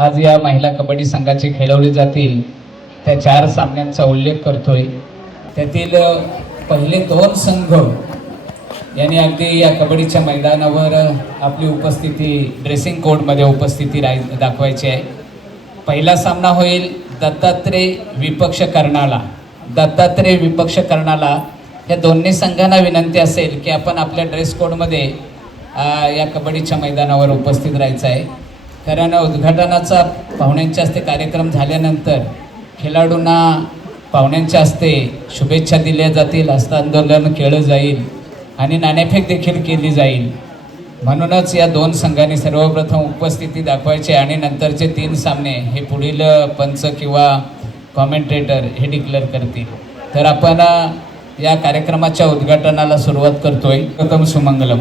आज या महिला कबड्डी संघाचे खेळवले जातील त्या 4 सामन्यांचा उल्लेख करतोय। त्यातील पहिले 2 संघ यांनी अगदी या कबड्डीच्या मैदानावर आपली उपस्थिती ड्रेसिंग कोडमध्ये उपस्थिती दाखवायची आहे। पहिला सामना होईल दत्तात्रय विपक्ष कर्णाला। दत्तात्रय विपक्ष कर्णाला या दोन्ही संघांना विनंती असेल की आपण आपल्या ड्रेस कोडमध्ये या कबड्डीच्या मैदानावर उपस्थित राहायचं आहे, कारण उद्घाटनाचा पाहुण्यांच्या हस्ते कार्यक्रम झाल्यानंतर खेळाडूंना पाहुण्यांच्या हस्ते शुभेच्छा दिल्या जातील, हस्तांदोलन केलं जाईल आणि नाणेफेक देखील केली जाईल। म्हणूनच या 2 संघांनी सर्वप्रथम उपस्थिती दाखवायची आणि नंतरचे 3 सामने हे पुढील पंच किंवा कॉमेंटेटर हे डिक्लेअर करतील। तर आपण या कार्यक्रमाच्या उद्घाटनाला सुरुवात करतोय। प्रथम सुमंगलम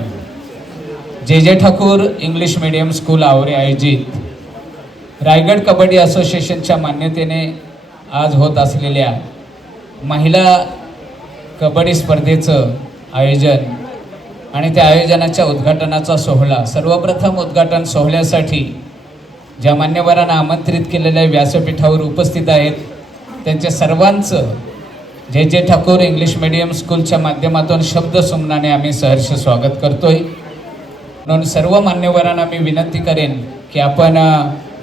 जे ठाकूर इंग्लिश मीडियम स्कूल आवरे आयोजित रायगड कबड्डी असोसिएशनच्या मान्यतेने आज होत असलेल्या महिला कबड्डी स्पर्धेचं आयोजन आणि त्या आयोजनाच्या उद्घाटनाचा सोहळा। सर्वप्रथम उद्घाटन सोहळ्यासाठी ज्या मान्यवरांना आमंत्रित केलेल्या व्यासपीठावर उपस्थित आहेत त्यांच्या सर्वांचं जे ठाकूर इंग्लिश मीडियम स्कूलच्या माध्यमातून शब्द सुमनाने आम्ही सहर्ष स्वागत करतोय। म्हणून सर्व मान्यवरांना मी विनंती करेन की आपण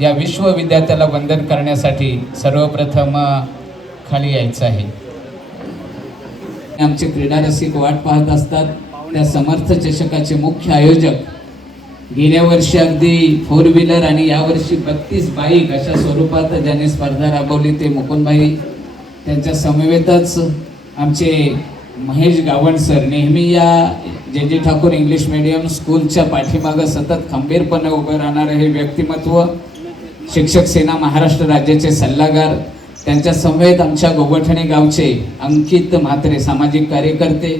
या विश्वविद्यालयाला वंदन करण्यासाठी सर्वप्रथम खाली यायचं आहे। आमचे क्रीडा रसिक वाट पाहत असतात त्या समर्थ चषकाचे मुख्य आयोजक गेल्या वर्षी अगदी 4 व्हीलर आणि यावर्षी 32 बाईक अशा स्वरूपात ज्यांनी स्पर्धा राबवली ते मुकुंदभाई, त्यांच्या समवेतच आमचे महेश गावण सर, नेहमी या जे ठाकूर इंग्लिश मीडियम स्कूलच्या पाठीमागं सतत खंबीरपणे उभं राहणारे हे व्यक्तिमत्व, शिक्षक सेना महाराष्ट्र राज्याचे सल्लागार, त्यांच्या समवेत आमच्या गोगठणे गावचे अंकित म्हात्रे सामाजिक कार्यकर्ते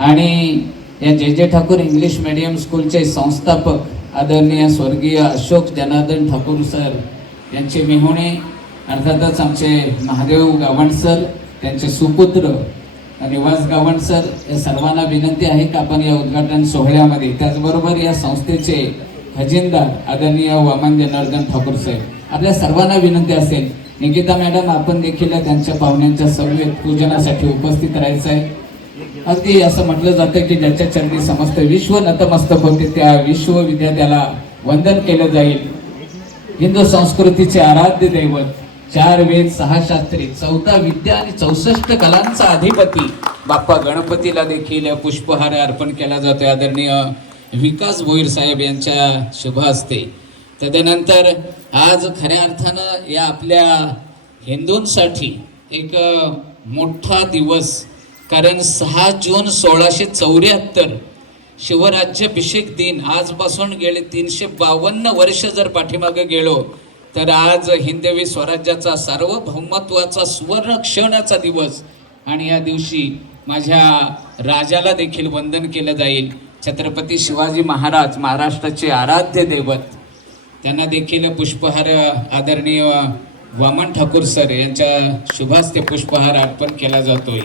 आणि या जे ठाकूर इंग्लिश मीडियम स्कूलचे संस्थापक आदरणीय स्वर्गीय अशोक जनार्दन ठाकूर सर यांचे मेहुणे, अर्थातच आमचे महादेव गावण सर, त्यांचे सुपुत्र निवास गावण सर, या सर्वांना विनंती आहे की आपण या उद्घाटन सोहळ्यामध्ये, त्याचबरोबर या संस्थेचे खजिनदार आदरणीय वामन जनार्दन ठाकूर साहेब, आपल्या सर्वांना विनंती असेल निकिता मॅडम आपण देखील त्यांच्या पाहुण्यांच्या समवेत पूजनासाठी उपस्थित राहायचं आहे। अगदी असं म्हटलं जातं की ज्याच्या चरणी समस्त विश्व नतमस्तक होते त्या विश्वविद्यालयाला वंदन केलं जाईल। हिंदू संस्कृतीचे आराध्य दैवत, 4 वेद 6 शास्त्री 14 विद्या आणि 64 कलांचा अधिपती बाप्पा गणपतीला देखील पुष्पहार अर्पण केला जातो आदरणीय विकास भोईर साहेब यांच्या शुभ हस्ते। तदनंतर आज खऱ्या अर्थानं या आपल्या हिंदूंसाठी एक मोठा दिवस, कारण 6 जून 1674 शिवराज्याभिषेक दिन, आजपासून गेले 352 वर्ष जर पाठीमागे गेलो तर आज हिंदवी स्वराज्याचा सार्वभौमत्वाचा सुवर्ण क्षणाचा दिवस आणि या दिवशी माझ्या राजाला देखील वंदन केलं जाईल। छत्रपती शिवाजी महाराज महाराष्ट्राचे आराध्य दैवत, त्यांना देखील पुष्पहार आदरणीय वामन ठाकूर सर यांच्या शुभास्ते पुष्पहार अर्पण केला जातोय।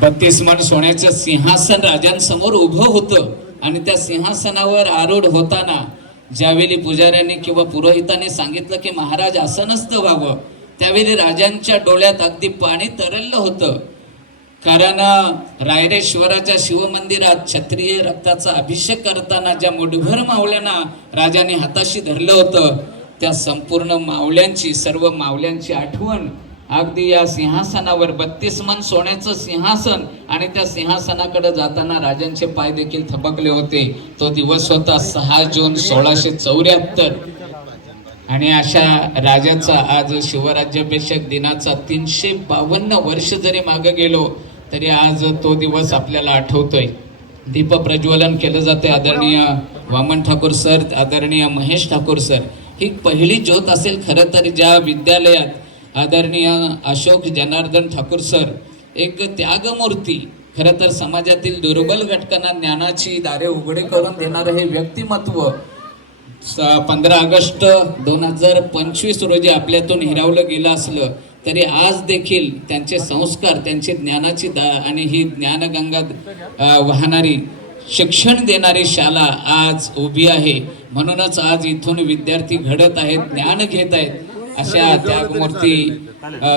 32 मन सोन्याचं सिंहासन राजांसमोर उभं होतं आणि त्या सिंहासनावर आरूढ होताना ज्यावेळी पुजाऱ्यांनी किंवा पुरोहितांनी सांगितलं की महाराज असं नसतं व्हावं, त्यावेळी राजांच्या डोळ्यात अगदी पाणी तरळलं होतं, कारण रायरेश्वराच्या शिवमंदिरात क्षत्रिय रक्ताचा अभिषेक करताना ज्या मुठभर मावळ्यांना राजाने हाताशी धरलं होतं त्या संपूर्ण मावळ्यांची, सर्व मावळ्यांची आठवण अगदी या सिंहासनावर, 32 मन सोन्याचं सिंहासन आणि त्या सिंहासनाकडे जाताना राजांचे पाय देखील थबकले होते। तो दिवस होता 6 जून 1674 आणि अशा राजाचा आज शिवराज्याभिषेक दिनाचा 352 वर्ष जरी मागे गेलो तरी आज तो दिवस आपल्याला आठवतोय। दीप प्रज्वलन केलं जाते आदरणीय वामन ठाकूर सर, आदरणीय महेश ठाकूर सर, ही पहिली ज्योत असेल खरं तर ज्या विद्यालयात आदरणीय अशोक जनार्दन ठाकूर सर, एक त्यागमूर्ती, खरं तर समाजातील दुर्बल घटकांना ज्ञानाची दारे उघडे करून देणारं हे व्यक्तिमत्व 15 ऑगस्ट 2025 रोजी आपल्यातून हिरावलं गेलं असलं तरी आज देखील त्यांचे संस्कार, त्यांची ज्ञानाची आणि ही ज्ञानगंगा वाहणारी शिक्षण देणारी शाळा आज उभी आहे. म्हणूनच आज इथून विद्यार्थी घडत आहेत, ज्ञान घेत आहेत. अशा त्यागमूर्ती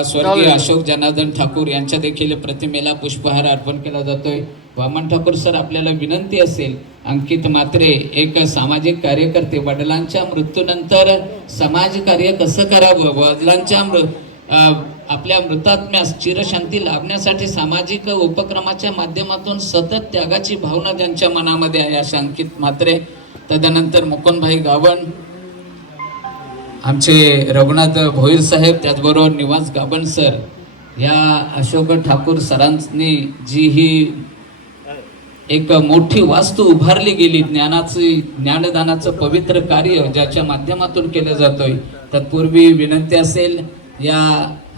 स्वर्गीय अशोक जनार्दन ठाकूर यांच्या देखील प्रतिमेला पुष्पहार अर्पण केला जातोय. वामन ठाकूर सर, आपल्याला विनंती असेल, अंकित म्हात्रे एक सामाजिक कार्यकर्ते, वडिलांच्या मृत्यूनंतर समाज कार्य कसं करावं, वडिलांच्या आपल्या मृतात्म्यास चिरशांती लाभण्यासाठी सामाजिक उपक्रमाच्या माध्यमातून सतत त्यागाची भावना ज्यांच्या मनामध्ये आहे अशा अंकित म्हात्रे. तदनंतर मुकुंदभाई गावण, आमचे रघुनाथ भोईर साहेब, त्याचबरोबर निवास गावण सर. या अशोक ठाकूर सरांनी जी ही एक मोठी वास्तू उभारली गेली, ज्ञानदानाचं पवित्र कार्य ज्याच्या माध्यमातून केलं जातोय. तत्पूर्वी विनंती असेल, या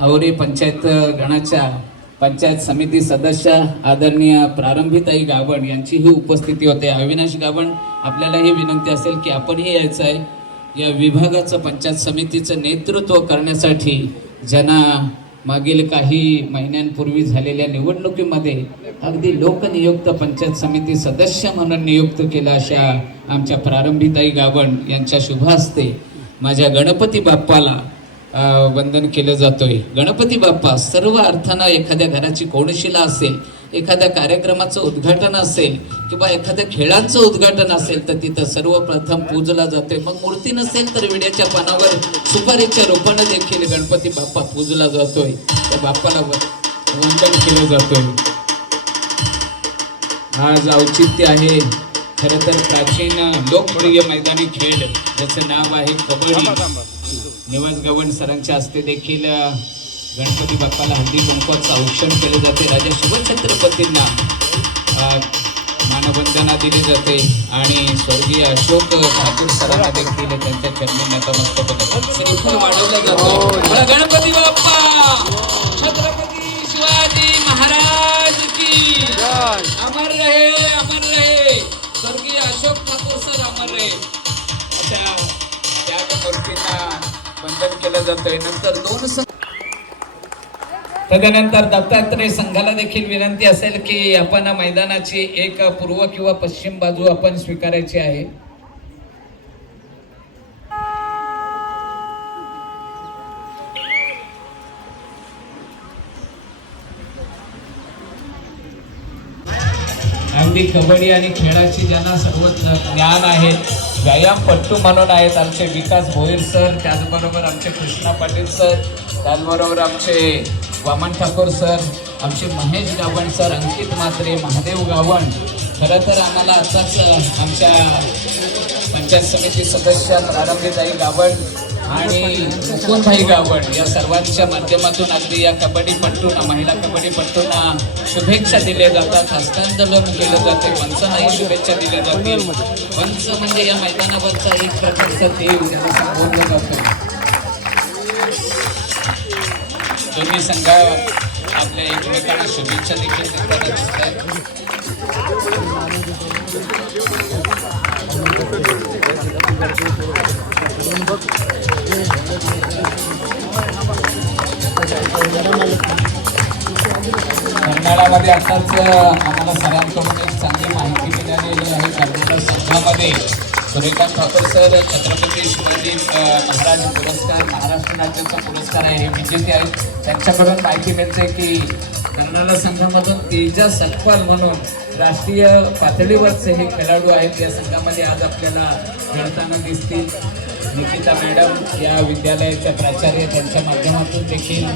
आवरे पंचायत गणाच्या पंचायत समिती सदस्य आदरणीय प्रारंभीताई गावण यांची ही उपस्थिती होते. अविनाश गावण, आपल्याला ही विनंती असेल की आपणही यायचं आहे. या विभागाचं पंचायत समितीचं नेतृत्व करण्यासाठी ज्यांना मागील काही महिन्यांपूर्वी झालेल्या निवडणुकीमध्ये अगदी लोकनियुक्त पंचायत समिती सदस्य म्हणून नियुक्त केलं अशा आमच्या प्रारंभीताई गावण यांच्या शुभ हस्ते माझ्या गणपती बाप्पाला वंदन केलं जातोय. गणपती बाप्पा सर्व अर्थानं एखाद्या घराची कोणशिला असेल, एखाद्या कार्यक्रमाचं उद्घाटन असेल किंवा एखाद्या खेळांचं उद्घाटन असेल तर तिथं सर्वप्रथम पूजला जातोय. मग मूर्ती नसेल तर विड्याच्या पानावर सुपारीच्या रोपानं देखील गणपती बाप्पा पूजला जातोय, त्या बाप्पाला वंदन केलं जातोय. आज औचित्य आहे खरं तर प्राचीन लोकप्रिय मैदानी खेळ ज्याचं नाव आहे कबड्डी. निवास गावण सरांच्या हस्ते देखील गणपती बाप्पाला हळदी कुंकवाचं औक्षण केले जाते. राजा शिवछत्रपतींना मानवंदना दिली जाते आणि स्वर्गीय अशोक ठाकूर सरांना देखील त्यांच्या चरणी नतमस्तक श्रीफळ वाढवलं जातं. गणपती बाप्पा छत्रपती शिवाजी महाराज की अमर रहे, अमर रहे. स्वर्गीय अशोक ठाकूर सर अमर रहे. अशा त्यागमूर्तींना वंदन केलं जातंय. नंतर तदनंतर दत्तात्रय संघाला देखील विनंती असेल की आपण मैदानाची एक पूर्व किंवा पश्चिम बाजू आपण स्वीकारायची आहे. अगदी कबड्डी आणि खेळाची ज्यांना सर्व ज्ञान आहे, व्यायामपट्टू म्हणून आहेत आमचे विकास भोईर सर, त्याचबरोबर आमचे कृष्णा पाटील सर, त्याचबरोबर आमचे वामन ठाकूर सर, आमचे महेश गावण सर, अंकित म्हात्रे, महादेव गावण. खरं तर आम्हाला आताच आमच्या पंचायत समिती सदस्य प्रारंभीताई गावण आणि मुकुंदभाई गावण या सर्वांच्या माध्यमातून अगदी या कबड्डीपट्टूंना, महिला कबड्डीपट्टूंना शुभेच्छा दिल्या जातात, हस्तांदोलन केलं जाते, मंचांनाही शुभेच्छा दिल्या जातील. मंच म्हणजे या मैदानावरचा एक प्रकारचा देव बोललं जातं. दोन्ही संघ आपल्या एकमेकांना शुभेच्छा देखील देताना दिसत आहेत. कर्नाळामध्ये आताच आम्हाला सरांकडून एक चांगली माहिती मिळालेली आहे. कर्नाटक संघामध्ये सूर्यकांत ठाकूर सर छत्रपती शिवाजी महाराज पुरस्कार, महाराष्ट्र राज्याचा पुरस्कार आहे, हे विजेते आहेत. त्यांच्याकडून माहिती मिळते की कर्नाटक संघामधून तेजस सतपाल म्हणून राष्ट्रीय पातळीवरचे हे खेळाडू आहेत. या संघामध्ये आज आपल्याला खेळताना दिसतील. निकिता मॅडम या विद्यालयाच्या प्राचार्य, त्यांच्या माध्यमातून देखील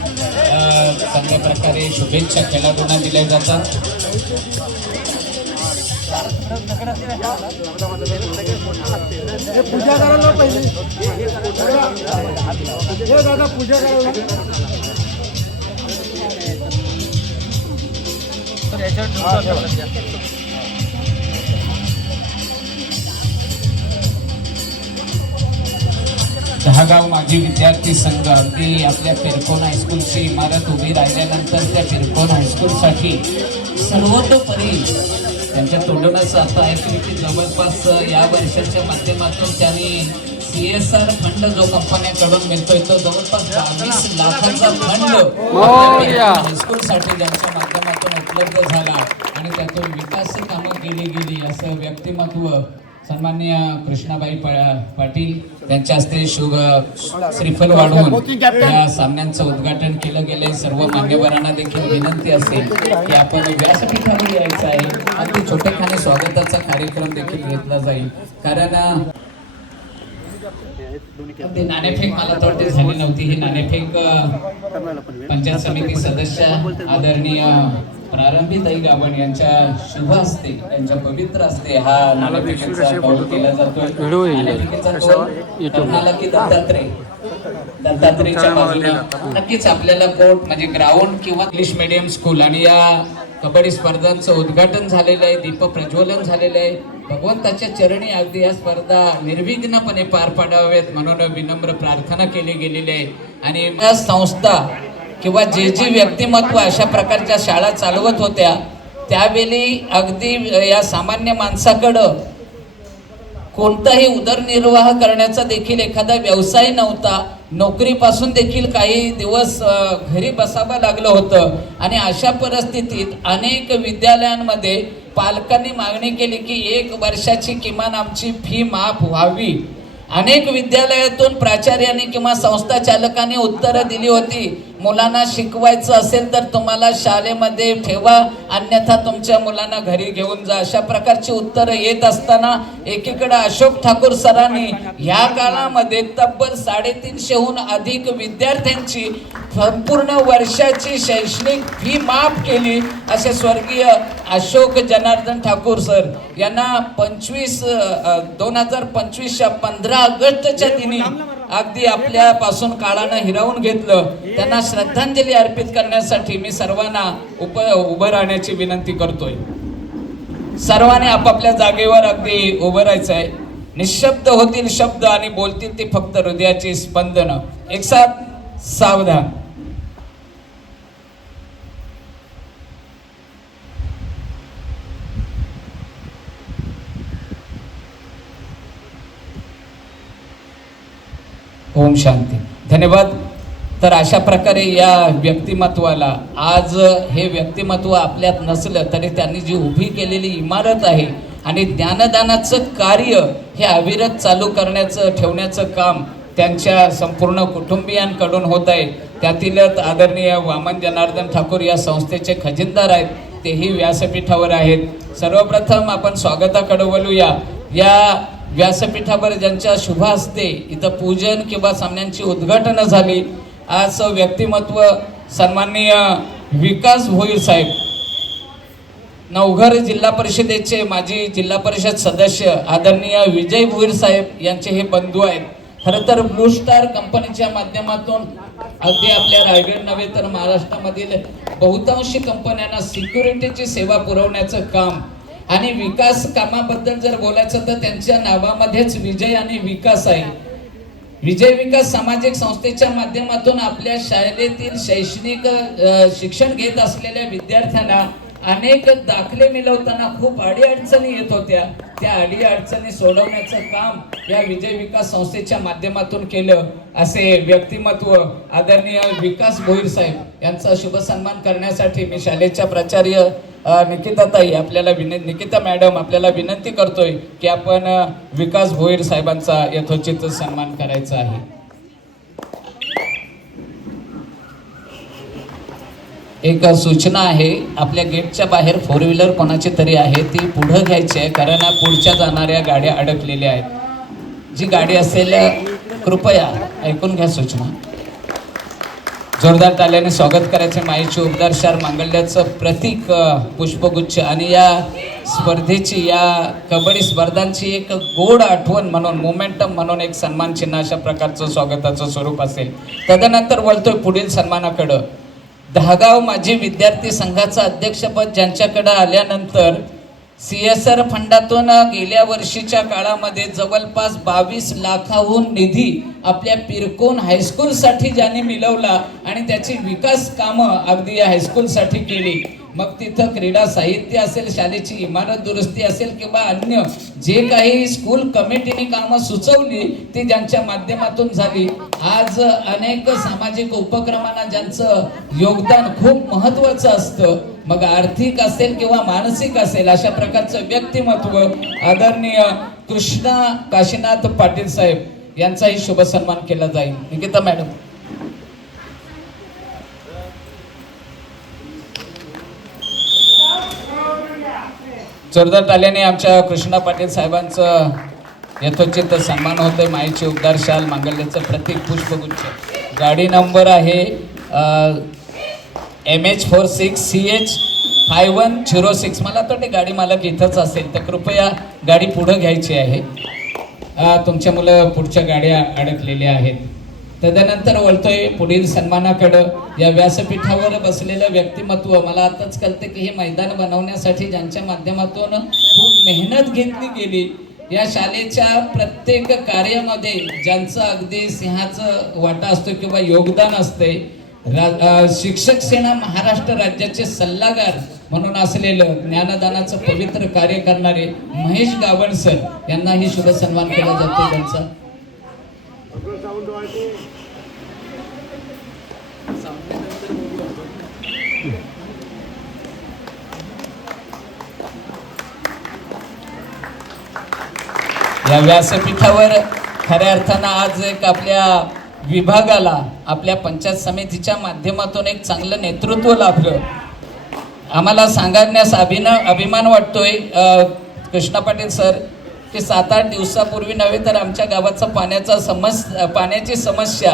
चांगल्या प्रकारे शुभेच्छा खेळाडूंना दिल्या जातात. पूजा करायला पाहिजे, दादा पूजा करायला. दहागाव माजी विद्यार्थी संघ अगदी आपल्या पिरकोन हायस्कूलची इमारत उभी राहिल्यानंतर त्या पिरकोन हायस्कूलसाठी सर्वतोपरी त्यांच्या तोंडून असं आता ऐकलं की जवळपास या वर्षाच्या माध्यमातून त्यांनी CSR फंड जो कंपन्यांकडून मिळतोय तो जवळपास 22 लाखाचा फंड हायस्कूलसाठी ज्यांच्या माध्यमातून उपलब्ध झाला आणि आणि त्यातून विकास कामं केली गेली असं व्यक्तिमत्व सन्माननीय कृष्णाबाई पाटील त्यांच्या हस्ते श्रीफल वाढवून या सामन्यांचं उद्घाटन केलं गेलंय. सर्व मान्यवरांना देखील विनंती असेल की आपण व्यासपीठावर यायचं आहे. अगदी छोटेखाने स्वागताचा कार्यक्रम देखील घेतला जाईल. कारण ते नाणेफेक मला तर वाटते झाली नव्हती. ही नाणेफेक पंचायत समिती सदस्य आदरणीय प्रारंभी ताई गावण यांच्या शुभ हस्ते, यांच्या पवित्र हस्ते हा नाणेफेकीचा कौल केला जातोय. नाणेफेकीचा कौल करणारा की दत्तात्रेयच्या बाजूला नक्कीच आपल्याला कोर्ट म्हणजे ग्राउंड किंवा इंग्लिश मीडियम स्कूल आणि या कबड्डी स्पर्धांचं उद्घाटन झालेलं आहे, दीप प्रज्वलन झालेलं आहे. भगवंताच्या चरणी अगदी या स्पर्धा निर्विघ्नपणे पार पाडाव्यात म्हणून विनम्र प्रार्थना केली गेलेली आहे. आणि या संस्था किंवा जे व्यक्तिमत्व अशा प्रकारच्या शाळा चालवत होत्या त्यावेळी अगदी या सामान्य माणसाकडं कोणताही उदरनिर्वाह करण्याचा देखील एखादा व्यवसाय नव्हता. नोकरीपासून देखील काही दिवस घरी बसावं लागलं होतं. आणि अशा परिस्थितीत अनेक विद्यालयांमध्ये पालकांनी मागणी केली की 1 वर्षाची किमान आमची फी माफ व्हावी. अनेक विद्यालयातून प्राचार्यांनी किंवा संस्था चालकांनी उत्तरं दिली होती, मुलांना शिकवायचं असेल तर तुम्हाला शाळेमध्ये ठेवा, अन्यथा तुमच्या मुलांना घरी घेऊन जा. अशा प्रकारची उत्तरं येत असताना एकीकडे अशोक ठाकूर सरांनी ह्या काळामध्ये तब्बल 350हून अधिक विद्यार्थ्यांची संपूर्ण वर्षाची शैक्षणिक फी माफ केली. असे स्वर्गीय अशोक जनार्दन ठाकूर सर यांना 2025च्या 15 ऑगस्टच्या दिनी अगदी आपल्यापासून काळानं हिरावून घेतलं. त्यांना श्रद्धांजली अर्पित करण्यासाठी मी सर्वांना उभं राहण्याची विनंती करतोय. सर्वांनी आपापल्या जागेवर अगदी उभं राहायचं आहे. निशब्द होतील शब्द आणि बोलतील ती फक्त हृदयाची स्पंदनं. एक साथ सावधान. ओम शांती. धन्यवाद. तर अशा प्रकारे या व्यक्तिमत्वाला आज हे व्यक्तिमत्व आपल्यात नसलं तरी त्यांनी जी उभी केलेली इमारत आहे आणि ज्ञानदानाचं कार्य हे अविरत चालू करण्याचं ठेवण्याचं काम त्यांच्या संपूर्ण कुटुंबियांकडून होत आहे. त्यातीलच आदरणीय वामन जनार्दन ठाकूर या संस्थेचे खजिनदार आहेत, तेही व्यासपीठावर आहेत. सर्वप्रथम आपण स्वागताकडे वळूया. या व्यासपीठावर ज्यांच्या शुभ हस्ते इथं पूजन किंवा सामन्यांची उद्घाटन झाली, आज व्यक्तिमत्व सन्माननीय विकास भोईर साहेब, नवघर जिल्हा परिषदेचे माजी जिल्हा परिषद सदस्य आदरणीय विजय भोईर साहेब यांचे हे बंधू आहेत. खरं तर ब्लू स्टार कंपनीच्या माध्यमातून अगदी आपल्या रायगड नव्हे तर महाराष्ट्रामधील बहुतांशी कंपन्यांना सिक्युरिटीची सेवा पुरवण्याचं काम आणि विकास कामाबद्दल जर बोलायचं तर त्यांच्या नावामध्येच विजय आणि विकास आहे. विजय विकास सामाजिक संस्थेच्या माध्यमातून आपल्या शाळेतील शैक्षणिक शिक्षण घेत असलेल्या विद्यार्थ्यांना अनेक दाखले मिळवताना खूप अडीअडचणी येत होत्या. त्या अडीअडचणी सोडवण्याचं काम या विजय विकास संस्थेच्या माध्यमातून केलं. असे व्यक्तिमत्व आदरणीय विकास भोईर साहेब यांचा शुभ सन्मान करण्यासाठी मी शाळेच्या प्राचार्य निकिताताई आपल्याला निकिता मॅडम आपल्याला विनंती करतोय की आपण विकास भोईर साहेबांचा यथोचित सन्मान करायचा आहे. एक सूचना आहे, आपल्या गेटच्या बाहेर 4 व्हीलर कोणाची तरी आहे ती पुढे घ्यायची आहे, कारण पुढच्या जाणाऱ्या गाड्या अडकलेल्या आहेत. जी गाडी असेल कृपया ऐकून घ्या सूचना. जोरदार टाळ्याने स्वागत करायचे. माईची उबदार शार मांगल्याचं प्रतीक पुष्पगुच्छ आणि या स्पर्धेची या कबड्डी स्पर्धांची एक गोड आठवण म्हणून मोमेंटम म्हणून एक सन्मान चिन्ह अशा प्रकारचं स्वागताचं स्वरूप असेल. तदनंतर वळतोय पुढील सन्मानाकडं. दहागाव माजी विद्यार्थी संघाचं अध्यक्षपद ज्यांच्याकडे आल्यानंतर CSR फंडातून गेल्या वर्षीच्या काळामध्ये जवळपास 22 लाखाहून निधी आपल्या पिरकोन हायस्कूलसाठी ज्यांनी मिळवला आणि त्याची विकास कामं अगदी या हायस्कूलसाठी केली. मग तिथं क्रीडा साहित्य असेल, शाळेची इमारत दुरुस्ती असेल किंवा अन्य जे काही स्कूल कमिटीने कामं सुचवली ती ज्यांच्या माध्यमातून झाली. आज अनेक सामाजिक उपक्रमांना ज्यांचं योगदान खूप महत्त्वाचं असतं मग आर्थिक असेल किंवा मानसिक असेल अशा प्रकारचं व्यक्तिमत्व आदरणीय कृष्णा काशीनाथ पाटील साहेब यांचाही शुभ सन्मान केला जाईल. निकिता मॅडम. जोरदार ताल्याने आमच्या कृष्णा पाटील साहेबांचं यथोचित सन्मान होतोय. माईची उबदार शाल, मांगल्याचं प्रतीक, पुष्पगुच्छ. गाडी नंबर आहे MH46CH5106. मला वाटतं गाडी मालक इथंच असेल तर कृपया गाडी पुढं घ्यायची आहे. तुमच्या मुलं पुढच्या गाड्या अडकलेल्या आहेत. तदनंतर वळतोय पुढील सन्मानाकडं. या व्यासपीठावर बसलेलं व्यक्तिमत्व मला आताच कळते की हे मैदान बनवण्यासाठी ज्यांच्या माध्यमातून खूप मेहनत घेतली गेली, या शाळेच्या प्रत्येक कार्यामध्ये ज्यांचं अगदी सिंहाचं वाटा असतो किंवा योगदान असते, शिक्षक सेना महाराष्ट्र राज्याचे सल्लागार म्हणून असलेलं ज्ञानदानाचं पवित्र कार्य करणारे महेश गावण सर यांनाही शुभ सन्मान केला जातो. त्यांचा या व्यासपीठावर खऱ्या अर्थानं आज एक आपल्या विभागाला, आपल्या पंचायत समितीच्या माध्यमातून एक चांगलं नेतृत्व लाभलं. आम्हाला सांगण्यास अभिमान वाटतोय कृष्णा पाटील सर की 7-8 दिवसापूर्वी नव्हे तर आमच्या गावाचा पाण्याची समस्या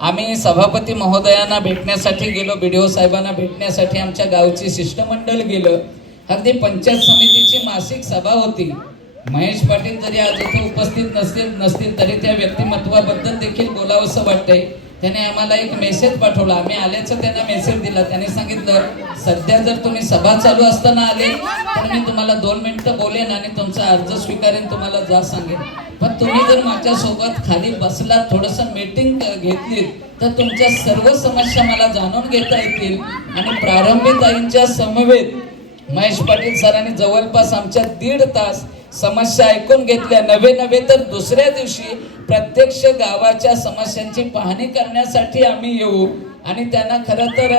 आम्ही सभापती महोदयांना भेटण्यासाठी गेलो, BDO साहेबांना भेटण्यासाठी आमच्या गावची शिष्टमंडळ गेलं. अगदी पंचायत समितीची मासिक सभा होती. महेश पाटील जरी आज इथे उपस्थित नसतील तरी त्या व्यक्तिमत्वाबद्दल देखील बोलावंसं वाटतंय. त्याने आम्हाला एक मेसेज पाठवला. आम्ही आल्याचं त्यांना मेसेज दिला. त्याने सांगितलं, सध्या जर तुम्ही सभा चालू असताना आले तर मी तुम्हाला 2 मिनिटं बोलेन आणि तुमचा अर्ज स्वीकारेन, तुम्हाला जा सांगेन. पण तुम्ही जर माझ्यासोबत खाली बसलात, थोडंसं मीटिंग घेतली तर तुमच्या सर्व समस्या मला जाणून घेता येतील. आणि प्रारंभी ताईंच्या समवेत महेश पाटील सरांनी जवळपास आमच्या 1.5 तास समस्या ऐकून घेतल्या. नव्हे तर दुसऱ्या दिवशी प्रत्यक्ष गावाच्या समस्यांची पाहणी करण्यासाठी आम्ही येऊ. आणि त्यांना खरं तर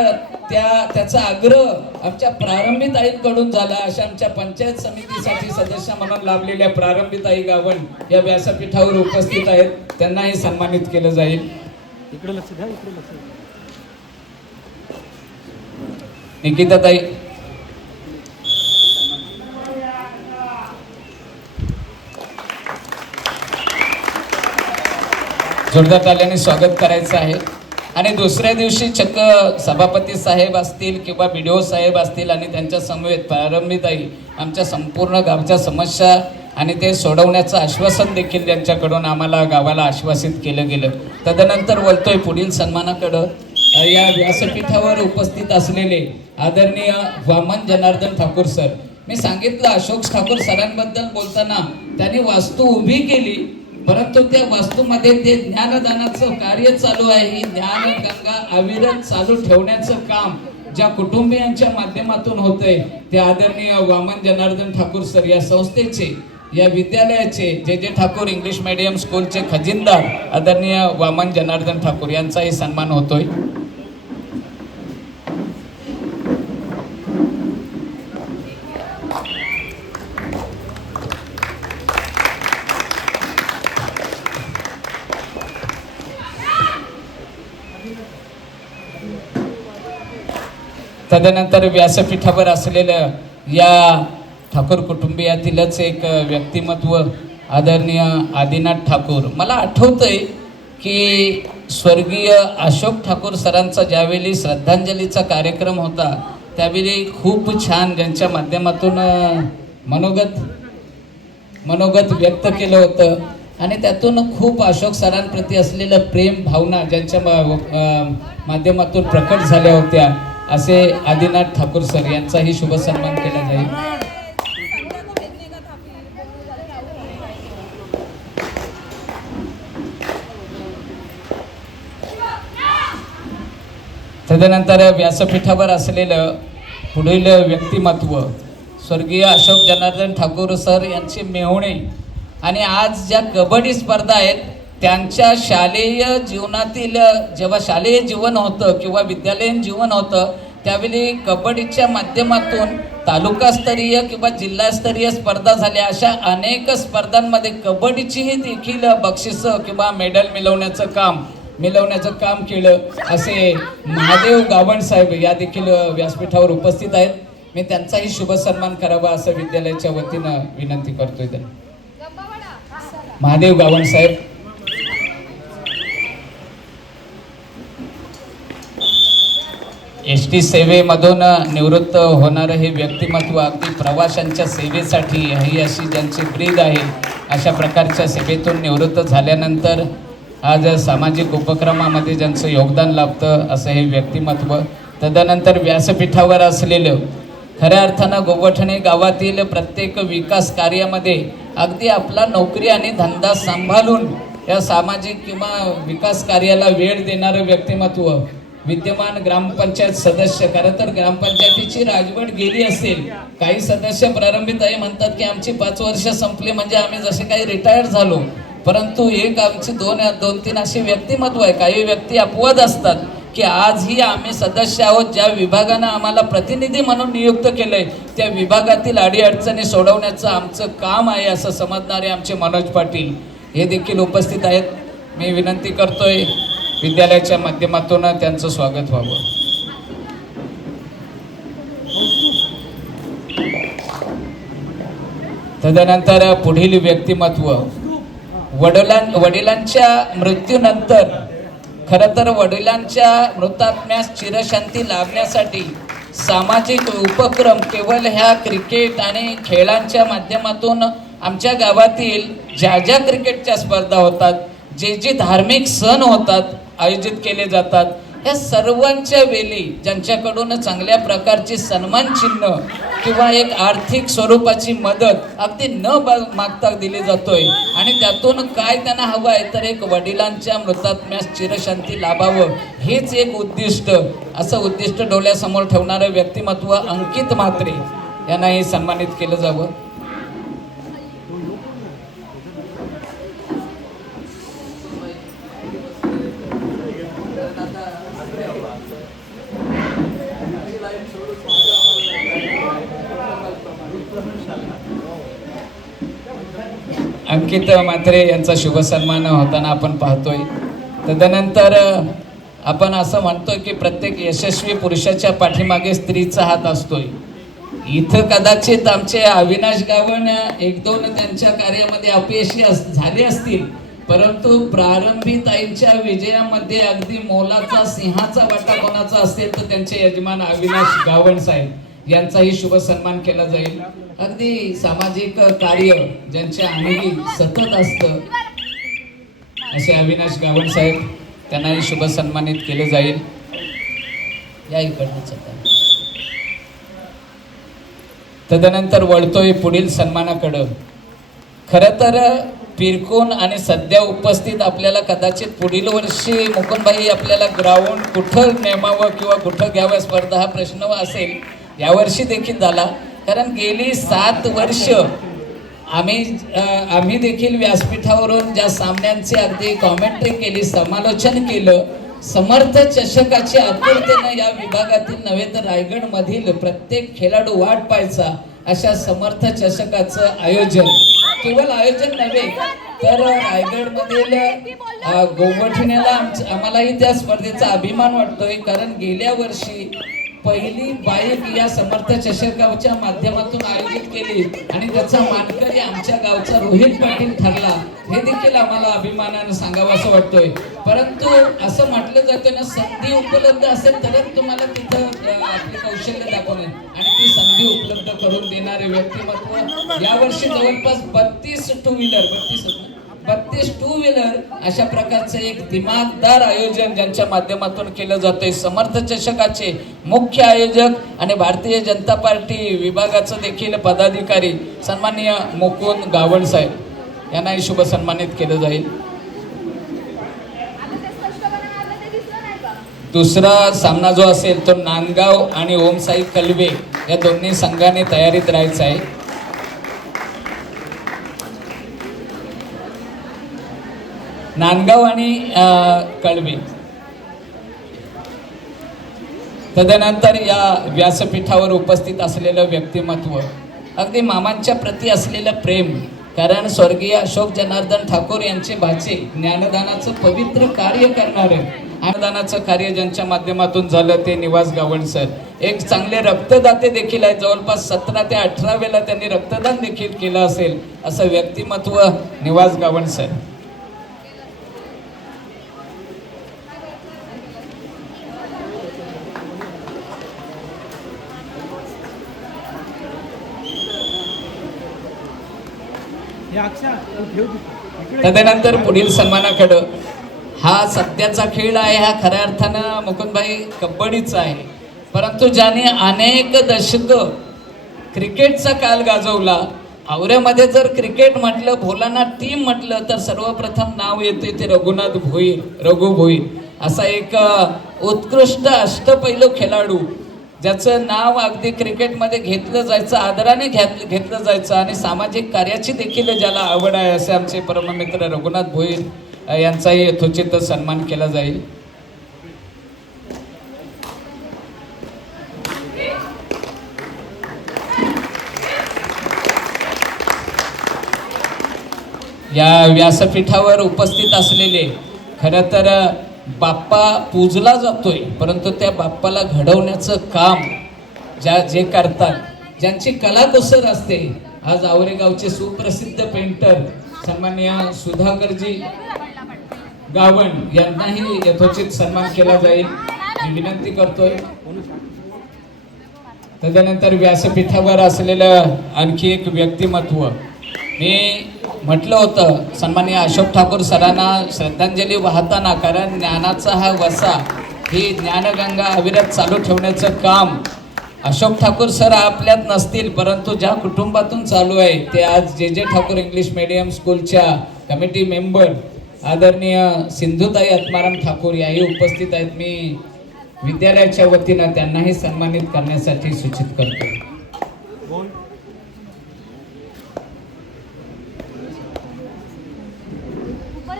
त्याचा आग्रह आमच्या प्रारंभी ताईंकडून झाला. अशा आमच्या पंचायत समितीसाठी सदस्य म्हणून लाभलेल्या प्रारंभी ताई गावण या व्यासपीठावर उपस्थित आहेत. त्यांनाही सन्मानित केलं जाईल. इकडे लक्ष द्या, इकडे लक्ष द्या. निकिता ताई. जोरदार ताल्याने स्वागत करायचं आहे. आणि दुसऱ्या दिवशी चक्क सभापती साहेब असतील किंवा BDO साहेब असतील आणि त्यांच्या समवेत प्रारंभीताई आमच्या संपूर्ण गावच्या समस्या आणि ते सोडवण्याचं आश्वासन देखील त्यांच्याकडून आम्हाला गावाला आश्वासित केलं गेलं. तदनंतर बोलतोय पुढील सन्मानाकडं. या व्यासपीठावर उपस्थित असलेले आदरणीय वामन जनार्दन ठाकूर सर. मी सांगितलं अशोक ठाकूर सरांबद्दल बोलताना त्यांनी वास्तू उभी केली, परंतु त्या वास्तूमध्ये ते ज्ञानदानाचं कार्य चालू आहे. ही ज्ञानगंगा अविरत चालू ठेवण्याचं काम ज्या कुटुंबियांच्या माध्यमातून होतंय ते आदरणीय वामन जनार्दन ठाकूर सर या संस्थेचे, या विद्यालयाचे जे ठाकूर इंग्लिश मीडियम स्कूलचे खजिनदार आदरणीय वामन जनार्दन ठाकूर यांचाही सन्मान होतोय. तदनंतर व्यासपीठावर असलेलं या ठाकूर कुटुंबियातीलच एक व्यक्तिमत्व आदरणीय आदिनाथ ठाकूर. मला आठवतंय की स्वर्गीय अशोक ठाकूर सरांचा ज्यावेळी श्रद्धांजलीचा कार्यक्रम होता त्यावेळी खूप छान ज्यांच्या माध्यमातून मनोगत व्यक्त केलं होतं. आणि त्यातून खूप अशोक सरांप्रती असलेलं प्रेम भावना ज्यांच्या माध्यमातून प्रकट झाल्या होत्या. असे आदिनाथ ठाकूर सर यांचाही शुभ सन्मान केला जाईल. तदनंतर व्यासपीठावर असलेलं पुढील व्यक्तिमत्व स्वर्गीय अशोक जनार्दन ठाकूर सर यांचे मेहुणे. आणि आज ज्या कबड्डी स्पर्धा आहेत त्यांच्या शालेय जीवनातील जेव्हा शालेय जीवन होतं किंवा विद्यालयीन जीवन होतं त्यावेळी कबड्डीच्या माध्यमातून तालुकास्तरीय किंवा जिल्हास्तरीय स्पर्धा झाल्या. अशा अनेक स्पर्धांमध्ये कबड्डीचीही देखील बक्षिसं किंवा मेडल मिळवण्याचं काम केलं. असे महादेव गावण साहेब या देखील व्यासपीठावर उपस्थित आहेत. मी त्यांचाही शुभ सन्मान करावा असं विद्यालयाच्या वतीनं विनंती करतोय. महादेव गावण साहेब. एस टी सेवेमधून निवृत्त होणारं हे व्यक्तिमत्व अगदी प्रवाशांच्या सेवेसाठी ही अशी ज्यांची ब्रीद आहे, अशा प्रकारच्या सेवेतून निवृत्त झाल्यानंतर आज सामाजिक उपक्रमामध्ये ज्यांचं योगदान लाभतं असं हे व्यक्तिमत्व. तदनंतर व्यासपीठावर असलेलं खऱ्या अर्थानं गोवठणे गावातील प्रत्येक विकास कार्यामध्ये अगदी आपला नोकरी आणि धंदा सांभाळून या सामाजिक किंवा विकास कार्याला वेळ देणारं व्यक्तिमत्व. विद्यमान ग्रामपंचायत सदस्य. खरं तर ग्रामपंचायतीची राजवट गेली असेल. काही सदस्य प्रारंभीतही म्हणतात की आमची 5 वर्ष संपली म्हणजे आम्ही जसे काही रिटायर झालो. परंतु एक आमची दोन तीन अशी व्यक्तिमत्व आहे. काही व्यक्ती अपवाद असतात की आजही आम्ही सदस्य आहोत. ज्या विभागानं आम्हाला प्रतिनिधी म्हणून नियुक्त केलंय त्या विभागातील अडीअडचणी सोडवण्याचं आमचं काम आहे असं समजणारे आमचे मनोज पाटील हे देखील उपस्थित आहेत. मी विनंती करतोय विद्यालयाच्या माध्यमातून त्यांचं स्वागत व्हावं. तदनंतर पुढील व्यक्तिमत्व. वडिलांच्या मृत्यूनंतर खरं तर वडिलांच्या मृतात्म्यास चिरशांती लाभण्यासाठी सामाजिक उपक्रम केवळ ह्या क्रिकेट आणि खेळांच्या माध्यमातून आमच्या गावातील ज्या क्रिकेटच्या स्पर्धा होतात, जे धार्मिक सण होतात आयोजित केले जातात, या सर्वांच्या वेळी ज्यांच्याकडून चांगल्या प्रकारची सन्मान चिन्ह किंवा एक आर्थिक स्वरूपाची मदत अगदी न मागता दिली जातोय. आणि त्यातून काय त्यांना हवं आहे तर एक वडिलांच्या मृतात्म्यास चिरशांती लाभावं हेच एक उद्दिष्ट. असं उद्दिष्ट डोळ्यासमोर ठेवणारं व्यक्तिमत्व अंकित म्हात्रे यांनाही सन्मानित केलं जावं. अंकित म्हात्रे यांचा शुभ सन्मान होताना आपण पाहतोय. तदनंतर आपण असं म्हणतोय की प्रत्येक यशस्वी पुरुषाच्या पाठीमागे स्त्रीचा हात असतोय. इथं कदाचित आमचे अविनाश गावण 1-2 त्यांच्या कार्यामध्ये अपयशी झाले असतील, परंतु प्रारंभी ताईंच्या विजयामध्ये अगदी मोलाचा सिंहाचा वाटा कोणाचा असेल तर त्यांचे यजमान अविनाश गावण साहेब यांचाही शुभ सन्मान केला जाईल. अगदी सामाजिक कार्य ज्यांच्या अंगी सतत असतं असे अविनाश गावण साहेब, त्यांनाही शुभ सन्मानित केले जाईल. या इकडनंच तदनंतर वळतोय पुढील सन्मानाकडं. खरं तर पिरकून आणि सध्या उपस्थित आपल्याला कदाचित पुढील वर्षी मुकुंदभाई आपल्याला ग्राउंड कुठं नेमावं किंवा कुठं घ्यावं स्पर्धा हा प्रश्न असेल. यावर्षी देखील झाला, कारण गेली 7 वर्ष आम्ही देखील व्यासपीठावरून ज्या सामन्यांचे अगदी कॉमेंट्री केली, समालोचन केलं. समर्थ चषकाची आतुरतेनं या विभागातील नव्हे तर रायगडमधील प्रत्येक खेळाडू वाट पाहायचा अशा समर्थ चषकाचं आयोजन. केवळ आयोजन नव्हे तर रायगडमधील गोवठण्याला आम्हालाही त्या स्पर्धेचा अभिमान वाटतोय, कारण गेल्या वर्षी पहिली बाईक या समर्थ चषकाच्या माध्यमातून आयोजित केली आणि त्याचा मानकरी आमच्या गावचा रोहित पाटील ठरला. हे देखील आम्हाला अभिमानानं सांगावं असं वाटतोय. परंतु असं म्हटलं जातं ना, संधी उपलब्ध असेल तरच तुम्हाला तिथं आपले कौशल्य दाखवणे आणि ती संधी उपलब्ध करून देणारे व्यक्तिमत्व. यावर्षी जवळपास 32 टू व्हीलर अशा प्रकारचं एक दिमागदार आयोजन ज्यांच्या माध्यमातून केलं जातंय. समर्थ चषकाचे मुख्य आयोजक आणि भारतीय जनता पार्टी विभागाचं देखील पदाधिकारी सन्माननीय मुकुंद गावण साहेब यांनाही शुभ सन्मानित केलं जाईल. दुसरा सामना जो असेल तो नांदगाव आणि ओमसाई कलवे या दोन्ही संघाने तयारीत राहायचा आहे. नांदगाव आणि कळवे तदनंतर या व्यासपीठावर उपस्थित असलेलं व्यक्तिमत्व, अगदी मामांच्या प्रती असलेलं प्रेम, कारण स्वर्गीय अशोक जनार्दन ठाकूर यांचे भाचे ज्ञानदानाचं पवित्र कार्य करणारे, ज्ञानदानाचं कार्य ज्यांच्या माध्यमातून झालं ते निवास गावण सर एक चांगले रक्तदाते देखील आहेत. जवळपास 17 ते 18 वेळा त्यांनी रक्तदान देखील केलं असेल असं व्यक्तिमत्व निवास गावण सर. हे अक्षा तू ठेव तिथे. तदनंतर पुढील सन्मानाकडं, हा सध्याचा खेळ आहे, हा खऱ्या अर्थानं मुकुंदभाई कबड्डीचा आहे, परंतु ज्याने अनेक दशक क्रिकेटचा काल गाजवला. आवऱ्यामध्ये जर क्रिकेट म्हटलं, भोलाना टीम म्हटलं तर सर्वप्रथम नाव येते ते रघुनाथ भोईर, रघु भोईर असा एक उत्कृष्ट अष्टपैलू खेळाडू, ज्याचं नाव अगदी क्रिकेटमध्ये घेतलं जायचं, आदराने घेतलं जायचं आणि सामाजिक कार्याची देखील ज्याला आवड आहे असे आमचे परममित्र रघुनाथ भोईर यांचाही यथोचित सन्मान केला जाईल. या व्यासपीठावर उपस्थित असलेले, खरं तर बाप्पा पूजला जातोय, परंतु त्या बाप्पाला घडवण्याचं काम जे करतात, ज्यांची कलाकुसर असते, आज आवरेगावचे सुप्रसिद्ध पेंटर सन्माननीय सुधाकरजी गावण यांनाही यथोचित सन्मान केला जाईल मी विनंती करतोय. तदनंतर व्यासपीठावर असलेलं आणखी एक व्यक्तिमत्व, मी म्हटलं होतं सन्माननीय अशोक ठाकूर सरांना श्रद्धांजली वाहताना, कारण ज्ञानाचा हा वसा, ही ज्ञानगंगा अविरत चालू ठेवण्याचं काम अशोक ठाकूर सर आपल्यात नसतील, परंतु ज्या कुटुंबातून चालू आहे ते आज जे ठाकूर इंग्लिश मीडियम स्कूलच्या कमिटी मेंबर आदरणीय सिंधुताई आत्माराम ठाकूर याही उपस्थित आहेत. मी विद्यालयाच्या वतीनं त्यांनाही सन्मानित करण्यासाठी सूचित करतो.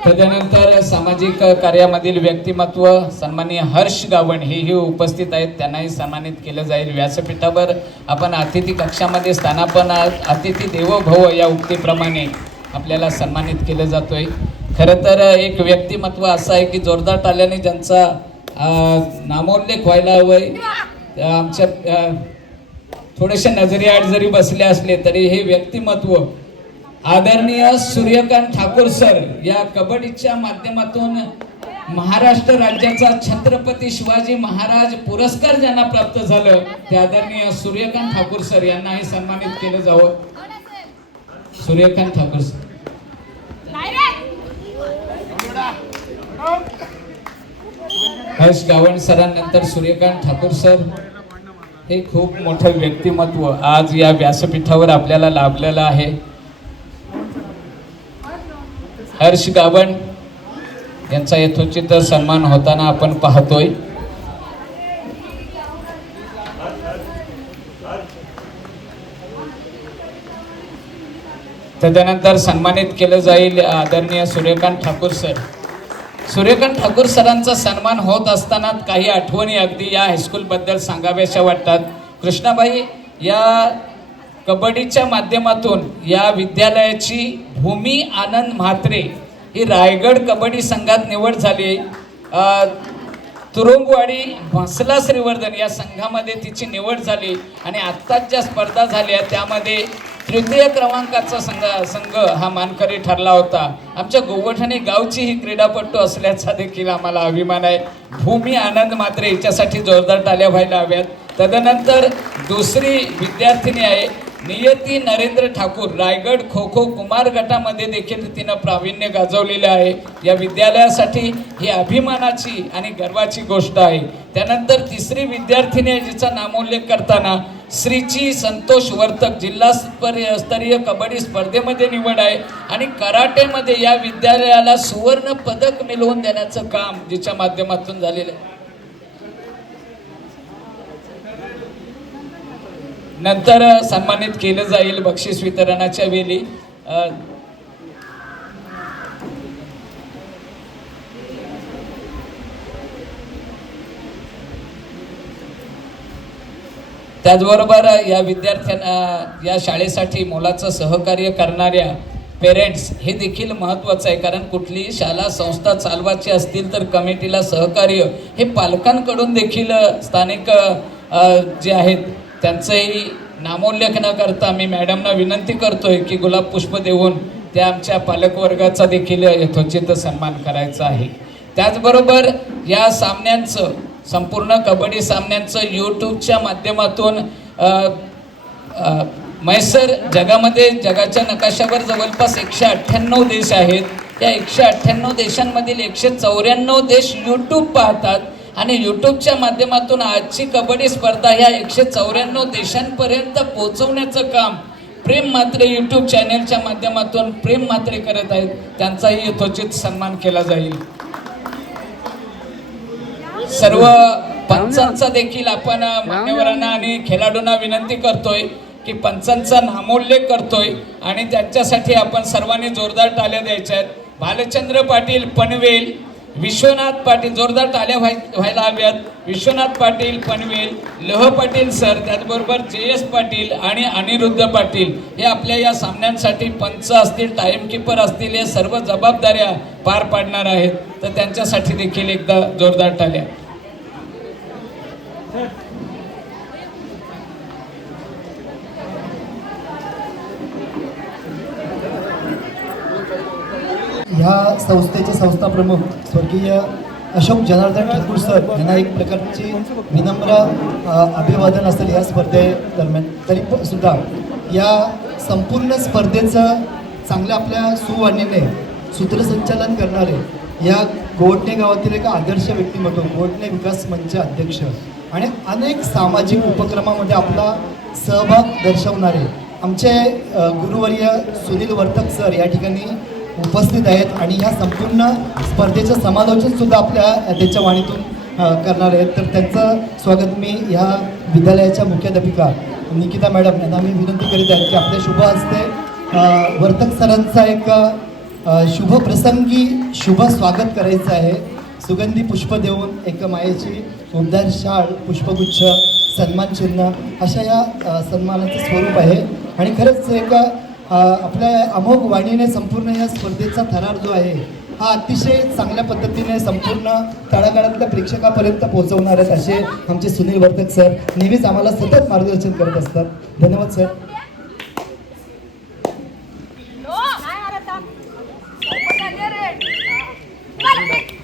तदनंतर सामाजिक कार्यामधील व्यक्तिमत्व सन्माननीय हर्ष गावण हेही उपस्थित आहेत, त्यांनाही सन्मानित केलं जाईल. व्यासपीठावर आपण अतिथी कक्षामध्ये स्थानापन्न, अतिथी देवो भव या उक्तीप्रमाणे आपल्याला सन्मानित केलं जातोय. खरं तर एक व्यक्तिमत्व असं आहे की जोरदार टाळ्याने ज्यांचा नामोल्लेख व्हायला हवंय. आमच्या थोडेसे नजरेआड जरी बसले असले तरी हे व्यक्तिमत्व आदरणीय सूर्यकांत ठाकूर सर या कबड्डीच्या माध्यमातून महाराष्ट्र राज्याचा छत्रपती शिवाजी महाराज पुरस्कार ज्यांना प्राप्त झालं ते आदरणीय सूर्यकांत ठाकूर सर यांनाही सन्मानित केलं जावं. सूर्यकांत ठाकूर सर. हर्ष गावण सरांनंतर सूर्यकांत ठाकूर सर हे खूप मोठं व्यक्तिमत्व आज या व्यासपीठावर आपल्याला लाभलेलं आहे. हर्ष गावण यांचा यथोचित सन्मान होताना आपण पाहतोय. तदनंतर सन्मानित केलं जाईल आदरणीय सूर्यकांत ठाकूर सर. सूर्यकांत ठाकूर सरांचा सन्मान होत असताना काही आठवणी अगदी या हायस्कूल बद्दल सांगाव्याशा वाटतात. कृष्णाबाई या कबड्डीच्या माध्यमातून या विद्यालयाची भूमी आनंद म्हात्रे ही रायगड कबड्डी संघात निवड झाली. तुरुंगवाडी म्हसला श्रीवर्धन या संघामध्ये तिची निवड झाली आणि आत्ताच ज्या स्पर्धा झाल्या त्यामध्ये तृतीय क्रमांकाचा संघ हा मानकरी ठरला होता. आमच्या गोवठाणे गावची ही क्रीडापटू असल्याचा देखील आम्हाला अभिमान आहे. भूमी आनंद मात्रे हिच्यासाठी जोरदार टाळ्या व्हायला हव्यात. तदनंतर दुसरी विद्यार्थिनी आहे नियती नरेंद्र ठाकूर. रायगड खो खो कुमार गटामध्ये देखील तिनं प्रावीण्य गाजवलेलं आहे. या विद्यालयासाठी ही अभिमानाची आणि गर्वाची गोष्ट आहे. त्यानंतर तिसरी विद्यार्थिनी आहे जिचा नामोल्लेख करताना श्रीची संतोष वर्तक जिल्हा स्तरीय कबड्डी स्पर्धेमध्ये निवड आहे आणि कराटेमध्ये या विद्यालयाला सुवर्ण पदक मिळवून देण्याचं काम जिच्या माध्यमातून झालेलं आहे. नंतर सन्मानित केलं जाईल बक्षीस वितरणाच्या वेळी. त्याचबरोबर या विद्यार्थ्यांना या शाळेसाठी मोलाचं सहकार्य करणाऱ्या पेरेंट्स हे देखील महत्त्वाचं आहे, कारण कुठलीही शाळा संस्था चालवायची असतील तर कमिटीला सहकार्य हे पालकांकडून देखील स्थानिक जे आहेत त्यांचंही नामोल्लेख न करता मी मॅडमना विनंती करतोय की गुलाब पुष्प देऊन त्या आमच्या पालकवर्गाचा देखील यथोचित सन्मान करायचा आहे. त्याचबरोबर या सामन्यांचं संपूर्ण कबड्डी सामन्यांचं यूट्यूबच्या माध्यमातून मैसर जगामध्ये जगाच्या नकाशावर जवळपास 198 देश आहेत. त्या 198 देशांमधील 194 देश यूट्यूब पाहतात आणि यूट्यूबच्या माध्यमातून आजची कबड्डी स्पर्धा ह्या 194 देशांपर्यंत पोहोचवण्याचं काम प्रेम म्हात्रे यूट्यूब चॅनेलच्या माध्यमातून प्रेम म्हात्रे करत आहेत. त्यांचाही यथोचित सन्मान केला जाईल. सर्व पंचांचा देखील आपण मान्यवरांना आणि खेळाडूंना विनंती करतोय की पंचांचा नामोल्लेख करतोय आणि त्यांच्यासाठी आपण सर्वांनी जोरदार टाळ्या द्यायच्या आहेत. भालचंद्र पाटील पनवेल, विश्वनाथ पाटील, जोरदार टाळ्या व्हायला हव्यात. विश्वनाथ पाटील पनवेल, लोह पाटील सर, त्याचबरोबर JS पाटील आणि अनिरुद्ध पाटील हे आपल्या या सामन्यांसाठी पंच असतील, टाइमकीपर असतील, हे सर्व जबाबदाऱ्या पार पाडणार आहेत. तर त्यांच्यासाठी देखील एकदा जोरदार टाळ्या. ह्या संस्थेचे संस्था प्रमुख स्वर्गीय अशोक जनार्दन ठाकूर सर यांना एक प्रकारची विनम्र अभिवादन असेल या स्पर्धेदरम्यान. तरी सुद्धा या संपूर्ण स्पर्धेचं चांगल्या आपल्या सुवाणीने सूत्रसंचालन करणारे या गोवटणे गावातील एक आदर्श व्यक्तिमत्व, गोवटणे विकास मंच अध्यक्ष आणि अनेक सामाजिक उपक्रमामध्ये आपला सहभाग दर्शवणारे आमचे गुरुवर्य सुनील वर्तक सर या ठिकाणी उपस्थित आहेत आणि ह्या संपूर्ण स्पर्धेचं समालोचन सुद्धा त्यांच्या वाणीतून करणार आहेत. तर त्यांचं स्वागत मी ह्या विद्यालयाच्या मुख्याध्यापिका निकिता मॅडम यांना मी विनंती करीत आहे की आपल्या शुभ हस्ते वर्तक सरांचा एक शुभ प्रसंगी शुभ स्वागत करायचं आहे. सुगंधी पुष्प देऊन एक मायेची उबदार शाळ, पुष्पगुच्छ, सन्मान चिन्ह अशा या सन्मानाचं स्वरूप आहे. आणि खरंच एक आपल्या अमोघ वाणीने संपूर्ण या स्पर्धेचा थरार जो आहे हा अतिशय चांगल्या पद्धतीने संपूर्ण तळागाळातल्या प्रेक्षकापर्यंत पोहोचवणार आहेत असे आमचे सुनील वर्तक सर नेहमीच आम्हाला सतत मार्गदर्शन करत असतात. धन्यवाद सर.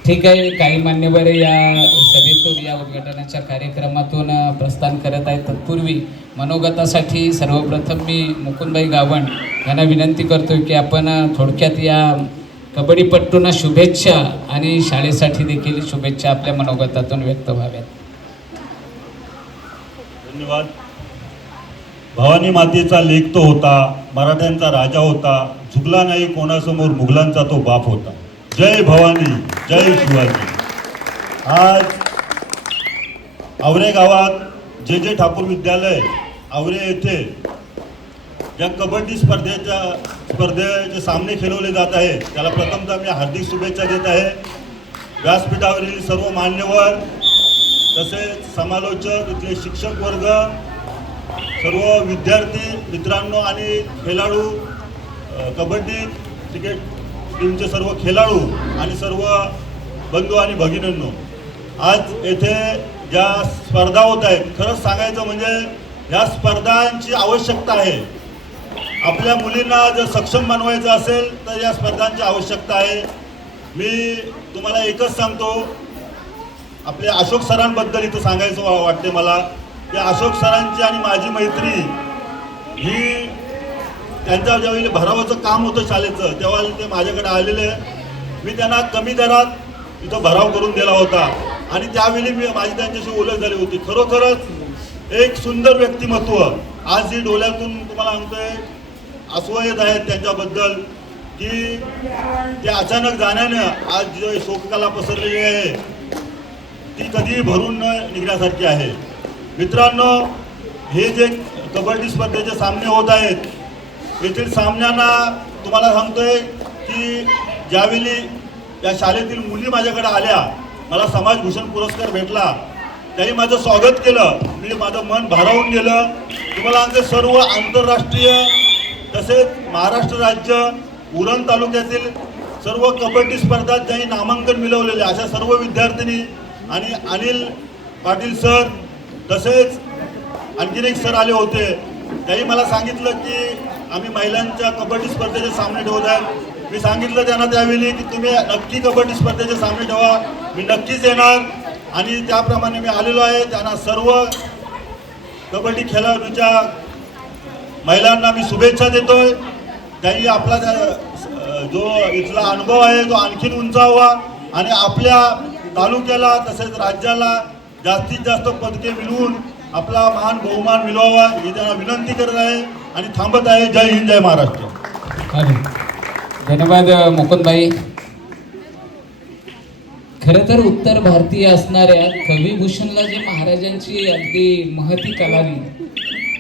ठीक आहे, काही मान्यवर या सभेतून या उद्घाटनाच्या कार्यक्रमातून प्रस्थान करत आहेत. तत्पूर्वी मनोगतासाठी सर्वप्रथम मी मुकुंदभाई गावण यांना विनंती करतोय की आपण थोडक्यात या कबड्डीपट्टूंना शुभेच्छा आणि शाळेसाठी देखील शुभेच्छा आपल्या मनोगतातून व्यक्त व्हाव्यात. धन्यवाद. भवानी मातेचा लेक तो होता, मराठ्यांचा राजा होता, झुकला नाही कोणासमोर, मुघलांचा तो बाप होता. जय भवानी, जय शिवाजी. आज आवरे गावात जे ठाकूर विद्यालय आवरे येथे या कबड्डी स्पर्धेचे सामने खेळवले जात आहे त्याला प्रथमतः मी हार्दिक शुभेच्छा देत आहे. व्यासपीठावरील सर्व मान्यवर तसेच समालोचक, इथले शिक्षक वर्ग, सर्व विद्यार्थी मित्रांनो आणि खेळाडू, कबड्डी क्रिकेट टीमचे सर्व खेळाडू आणि सर्व बंधू आणि भगिनींनो, आज येथे ज्या स्पर्धा होत आहेत खरंच सांगायचं म्हणजे ह्या स्पर्धांची आवश्यकता आहे. आपल्या मुलींना जर सक्षम बनवायचं असेल तर या स्पर्धांची आवश्यकता आहे. मी तुम्हाला एकच सांगतो, आपल्या अशोक सरांबद्दल इथं सांगायचं वाटते मला की अशोक सरांची आणि माझी मैत्री ही त्यांच्या ज्यावेळी भरावाचं काम होतं शाळेचं तेव्हा ते माझ्याकडे आलेले. मी त्यांना कमी दरात इथं भराव करून दिला होता आणि त्यावेळी माझी त्यांच्याशी ओळख झाली होती. खरोखरच एक सुंदर व्यक्तिमत्व. आज ही डोळ्यातून तुम्हाला सांगतोय आसवं येत आहेत त्यांच्याबद्दल की ते अचानक जाण्यानं आज जे शोककला पसरलेली आहे ती कधीही भरून न निघण्यासारखी आहे. मित्रांनो, हे जे कबड्डी स्पर्धेचे सामने होत आहेत येथील सामन्यांना तुम्हाला सांगतोय की ज्यावेळी या शाळेतील मुली माझ्याकडे आल्या, मला समाजभूषण पुरस्कार भेटला त्यांनी माझं स्वागत केलं. मी माझं मन भारावून गेलं. तुम्हाला आमचे सर्व आंतरराष्ट्रीय तसेच महाराष्ट्र राज्य उरण तालुक्यातील सर्व कबड्डी स्पर्धात ज्यांनी नामांकन मिळवलेले अशा सर्व विद्यार्थिनी आणि अनिल पाटील सर तसेच आणखीन एक सर आले होते. त्यांनी मला सांगितलं की आम्ही महिलांच्या कबड्डी स्पर्धेचे सामने ठेवत आहे. मी सांगितलं त्यांना त्यावेळी की तुम्ही नक्की कबड्डी स्पर्धेचे सामने ठेवा, मी नक्कीच येणार आणि त्याप्रमाणे मी आलेलो आहे. त्यांना सर्व कबड्डी खेळाडूच्या महिलांना मी शुभेच्छा देतोय. त्यांनी आपला जो इथला अनुभव आहे तो आणखीन उंचावा आणि आपल्या तालुक्याला तसेच राज्याला जास्तीत जास्त पदके मिळवून आपला महान बहुमान मिळवावा ही त्यांना विनंती करत आहे आणि थांबत आहे. जय हिंद, जय महाराष्ट्र. धन्यवाद मुकुंदभाई. खरं तर उत्तर भारतीय असणाऱ्या कविभूषणला जे महाराजांची अगदी महती कलावी,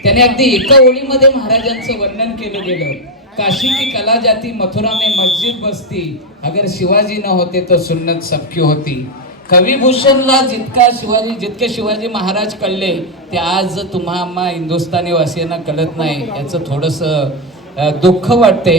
त्याने अगदी एका ओळीमध्ये महाराजांचं वर्णन केलं गेलं. काशी की कला जाती, मथुरा में मस्जिद बसती, अगर शिवाजी न होते तो सुन्नत सबकी होती. कविभूषणला जितके शिवाजी महाराज कळले ते आज तुम्हा हिंदुस्थानी वासियांना कळत नाही. याचं थोडंसं दुःख वाटते.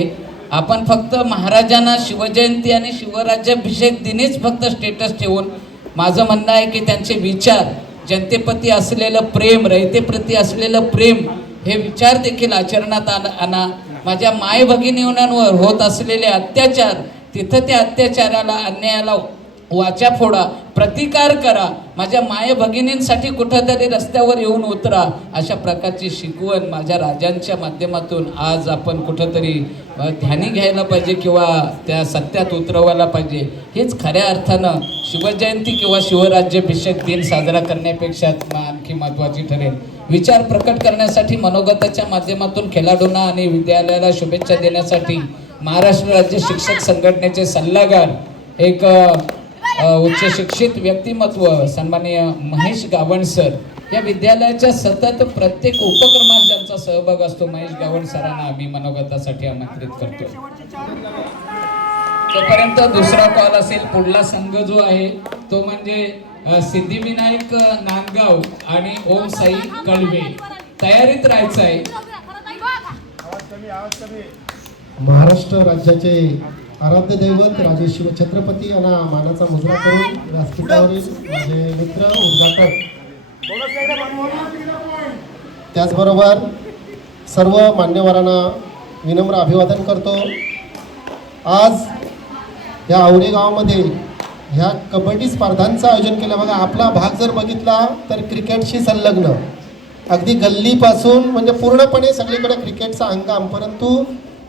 आपण फक्त महाराजांना शिवजयंती आणि शिवराज्याभिषेक दिनीच फक्त स्टेटस ठेवून, माझं म्हणणं आहे की त्यांचे विचार, जनतेप्रती असलेलं प्रेम, रयतेप्रती असलेलं प्रेम, हे विचार देखील आचरणात आणा. माझ्या माय भगिनींवर होत असलेले अत्याचार, तिथं त्या अत्याचाराला, अन्यायाला वाचा फोडा, प्रतिकार करा. माझ्या माय भगिनींसाठी कुठंतरी रस्त्यावर येऊन उतरा. अशा प्रकारची शिकवण माझ्या राजांच्या माध्यमातून आज आपण कुठंतरी ध्यानी घ्यायला पाहिजे किंवा त्या सत्यात उतरवायला पाहिजे. हेच खऱ्या अर्थानं शिवजयंती किंवा शिवराज्याभिषेक दिन साजरा करण्यापेक्षा आणखी महत्त्वाची ठरेल. विचार प्रकट करण्यासाठी मनोगताच्या माध्यमातून खेळाडूंना आणि विद्यालयाला शुभेच्छा देण्यासाठी महाराष्ट्र राज्य शिक्षक संघटनेचे सल्लागार, एक उच्च शिक्षित व्यक्तिमत्व सन्माननीय महेश गावण सर, या विद्यालयाच्या सतत प्रत्येक उपक्रमात ज्यांचा सहभाग असतो, महेश गावण सरांना आम्ही मनोगतासाठी आमंत्रित करतो. तोपर्यंत दुसरा कॉल असेल. पुढला संघ जो आहे तो म्हणजे सिद्धिविनायक नांदगाव आणि ओम साई कळवे. तयारीत राहायचं आहे. महाराष्ट्र राज्याचे आराध्य दैवत राजे शिवछत्रपती यांना मानाचा मुजरा करून व्यासपीठावरील माझे मित्र उद्घाटक, त्याचबरोबर सर्व मान्यवरांना विनम्र अभिवादन करतो. आज या आवरे गावामध्ये ह्या कबड्डी स्पर्धांचं आयोजन केलं. बघा, आपला भाग जर बघितला तर क्रिकेटशी संलग्न, अगदी गल्लीपासून म्हणजे पूर्णपणे सगळीकडे क्रिकेटचा हंगाम. परंतु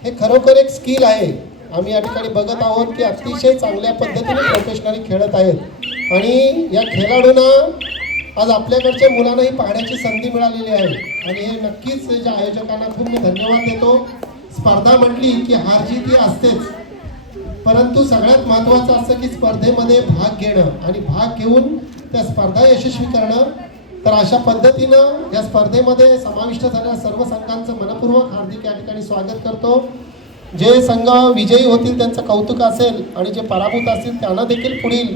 हे खरोखर एक स्किल आहे. आम्ही या ठिकाणी बघत आहोत की अतिशय चांगल्या पद्धतीने प्रोफेशनली खेळत आहेत आणि या खेळाडूंना आज आपल्याकडच्या मुलांनाही पाहण्याची संधी मिळालेली आहे आणि हे नक्कीच ज्या आयोजकांना खूप मी धन्यवाद देतो. स्पर्धा म्हटली की हार जीत ही असतेच, परंतु सगळ्यात महत्त्वाचं असं की स्पर्धेमध्ये भाग घेणं आणि भाग घेऊन त्या स्पर्धा यशस्वी करणं. तर अशा पद्धतीनं या स्पर्धेमध्ये समाविष्ट झालेल्या सर्व संघांचं मनपूर्वक हार्दिक या ठिकाणी स्वागत करतो. जे संघ विजयी होतील त्यांचं कौतुक असेल आणि जे पराभूत असतील त्यांना देखील पुढील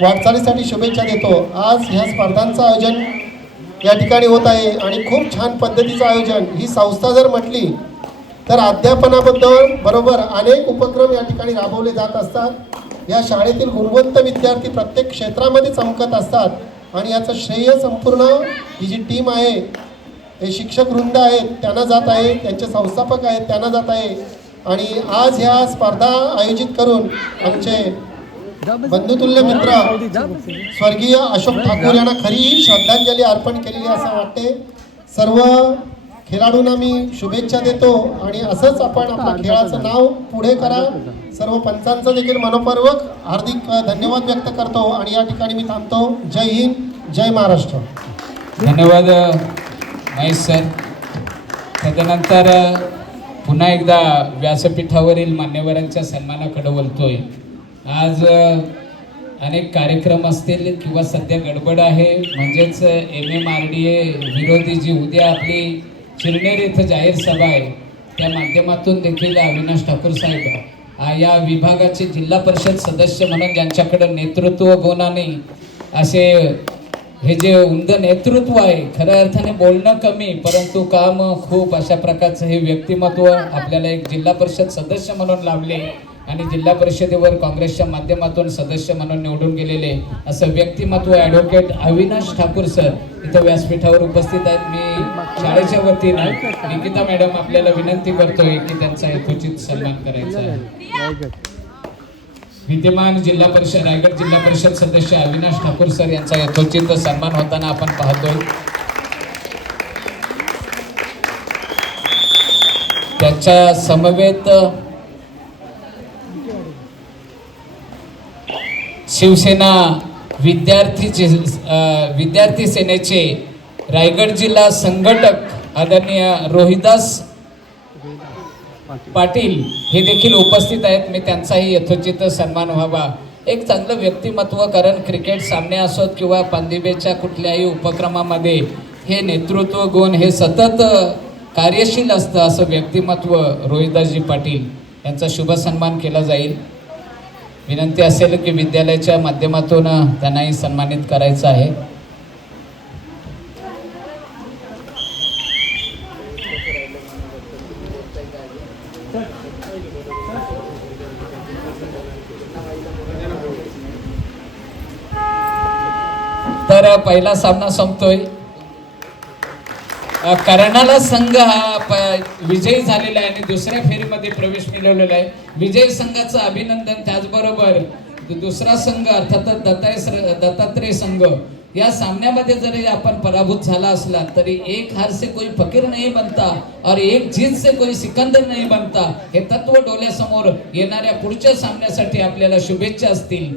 वाटचालीसाठी शुभेच्छा देतो. आज ह्या स्पर्धांचं आयोजन या ठिकाणी होत आहे आणि खूप छान पद्धतीचं आयोजन. ही संस्था जर म्हटली तर अध्यापनाबद्दल बरोबर अनेक उपक्रम या ठिकाणी राबवले जात असतात. या शाळेतील गुणवंत विद्यार्थी प्रत्येक क्षेत्रामध्ये चमकत असतात आणि याचं श्रेय संपूर्ण ही जी टीम आहे, हे शिक्षक वृंद आहेत त्यांना जात आहे, त्यांचे संस्थापक आहेत त्यांना जात आहे. आणि आज ह्या स्पर्धा आयोजित करून आमचे बंधुतुल्य मित्र स्वर्गीय अशोक ठाकूर यांना खरी श्रद्धांजली अर्पण केलेली असं वाटते. सर्व खेळाडूंना मी शुभेच्छा देतो आणि असंच आपण आपल्या खेळाचं नाव पुढे करा. सर्व पंचांचं देखील मनपूर्वक हार्दिक धन्यवाद व्यक्त करतो आणि या ठिकाणी मी थांबतो. जय हिंद, जय महाराष्ट्र. धन्यवाद महेश सर. त्याच्यानंतर पुन्हा एकदा व्यासपीठावरील मान्यवरांच्या सन्मानाकडे वळतोय. आज अनेक कार्यक्रम असतील किंवा सध्या गडबड आहे, म्हणजेच MMRDA विरोधी जी उद्या आपली चिरनेर इथं जाहीर सभा आहे त्या माध्यमातून देखील अविनाश ठाकूर साहेब या विभागाचे जिल्हा परिषद सदस्य म्हणून ज्यांच्याकडे नेतृत्व गुणाने असे हे जे उमद नेतृत्व आहे, खऱ्या अर्थाने बोलणं कमी परंतु काम खूप, अशा प्रकारचं हे व्यक्तिमत्व आपल्याला एक जिल्हा परिषद सदस्य म्हणून लाभले आणि जिल्हा परिषदेवर काँग्रेसच्या माध्यमातून सदस्य म्हणून निवडून गेलेले असं व्यक्तिमत्व ॲडव्होकेट अविनाश ठाकूर सर इथं व्यासपीठावर उपस्थित आहेत. मी शाळेच्या वतीने निकिता मॅडम आपल्याला विनंती करतोय की त्यांचा यथोचित सन्मान करायचा आहे. विद्यमान जिल्हा परिषद रायगड जिल्हा परिषद सदस्य अविनाश ठाकूर सर यांचा यथोचित सन्मान होताना आपण पाहतोय. त्याच्या समवेत शिवसेना विद्यार्थी सेनेचे रायगड जिल्हा संघटक आदरणीय रोहिदास पाटील हे देखील उपस्थित आहेत. मी त्यांचाही यथोचित सन्मान व्हावा. एक चांगलं व्यक्तिमत्व, कारण क्रिकेट सामने असोत किंवा पांदिबेच्या कुठल्याही उपक्रमामध्ये हे नेतृत्व गुण हे सतत कार्यशील असतं. असं व्यक्तिमत्व रोहिदासजी पाटील यांचा शुभ सन्मान केला जाईल. विनंती असेल की विद्यालयाच्या माध्यमातून त्यांनाही सन्मानित करायचं आहे. तर पहिला सामना संपतोय. कर्नाला संघ हा विजयी झालेला आहे आणि दुसऱ्या फेरीमध्ये प्रवेश मिळवलेला आहे. विजयी संघाचं अभिनंदन. त्याचबरोबर दुसरा संघ अर्थातच दत्तात्रय संघ, या सामन्यामध्ये जरी आपण पराभूत झाला असला तरी एक हार से कोई फकीर नहीं बनता और एक जीत से कोई सिकंदर नहीं बनता हे तत्व डोळ्यासमोर येणाऱ्या पुढच्या सामन्यासाठी आपल्याला शुभेच्छा असतील.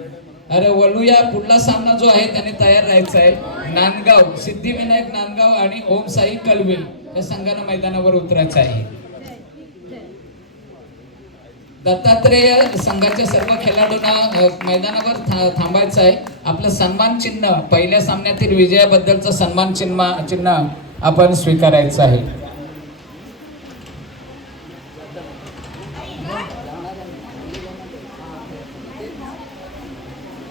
अरे वळूया, पुढला सामना जो आहे त्याने तयार राहायचा आहे. नांदगाव, सिद्धिविनायक नांदगाव आणि ओम साई कलवे या संघानं मैदानावर उतरायचं आहे. दत्तात्रेय संघाच्या सर्व खेळाडूंना मैदानावर थांबायचं आहे. आपलं सन्मान चिन्ह, पहिल्या सामन्यातील विजयाबद्दलचं सन्मान चिन्ह आपण स्वीकारायचं आहे.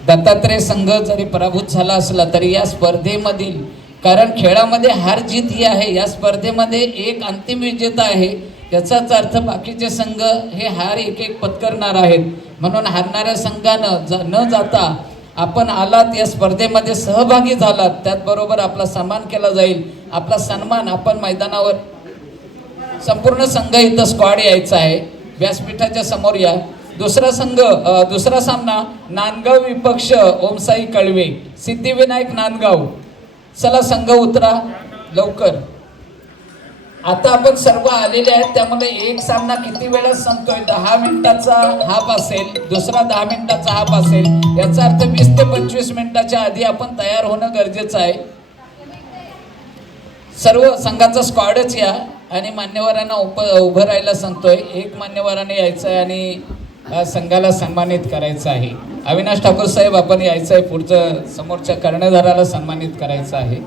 दत्तात्रय संघ जरी पराभूत झाला असला तरी या स्पर्धेमधील, कारण खेळामध्ये हार जीत ही आहे, या स्पर्धेमध्ये एक अंतिम विजेता आहे. याचाच अर्थ बाकीचे संघ हे हार एक एक पत्करणार आहेत. म्हणून हारणाऱ्या संघानं न जाता आपण आलात, या स्पर्धेमध्ये सहभागी झालात, त्याचबरोबर आपला सन्मान केला जाईल. आपला सन्मान आपण मैदानावर संपूर्ण संघ इथं स्क्वॉड यायचा आहे. व्यासपीठाच्या समोर या. दुसरा सामना नांदगाव विपक्ष ओमसाई कळवे, सिद्धिविनायक नांदगाव. चला संघ उतरा लवकर. आता आपण सर्व आलेले आहेत, त्यामुळे एक सामना किती वेळात संपतोय? 10 मिनिटाचा हाफ असेल, दुसरा 10 मिनिटाचा हाफ असेल. याचा अर्थ 20 ते 25 मिनिटाच्या आधी आपण तयार होणं गरजेचं आहे. सर्व संघाचा स्क्वॉडच या आणि मान्यवरांना उभं राहायला सांगतोय. एक मान्यवराने यायचं आहे आणि संघाला सन्मानित करायचं आहे. अविनाश ठाकूर साहेब आपण यायचं आहे. पुढचं समोरच्या कर्णधाराला सन्मानित करायचं आहे.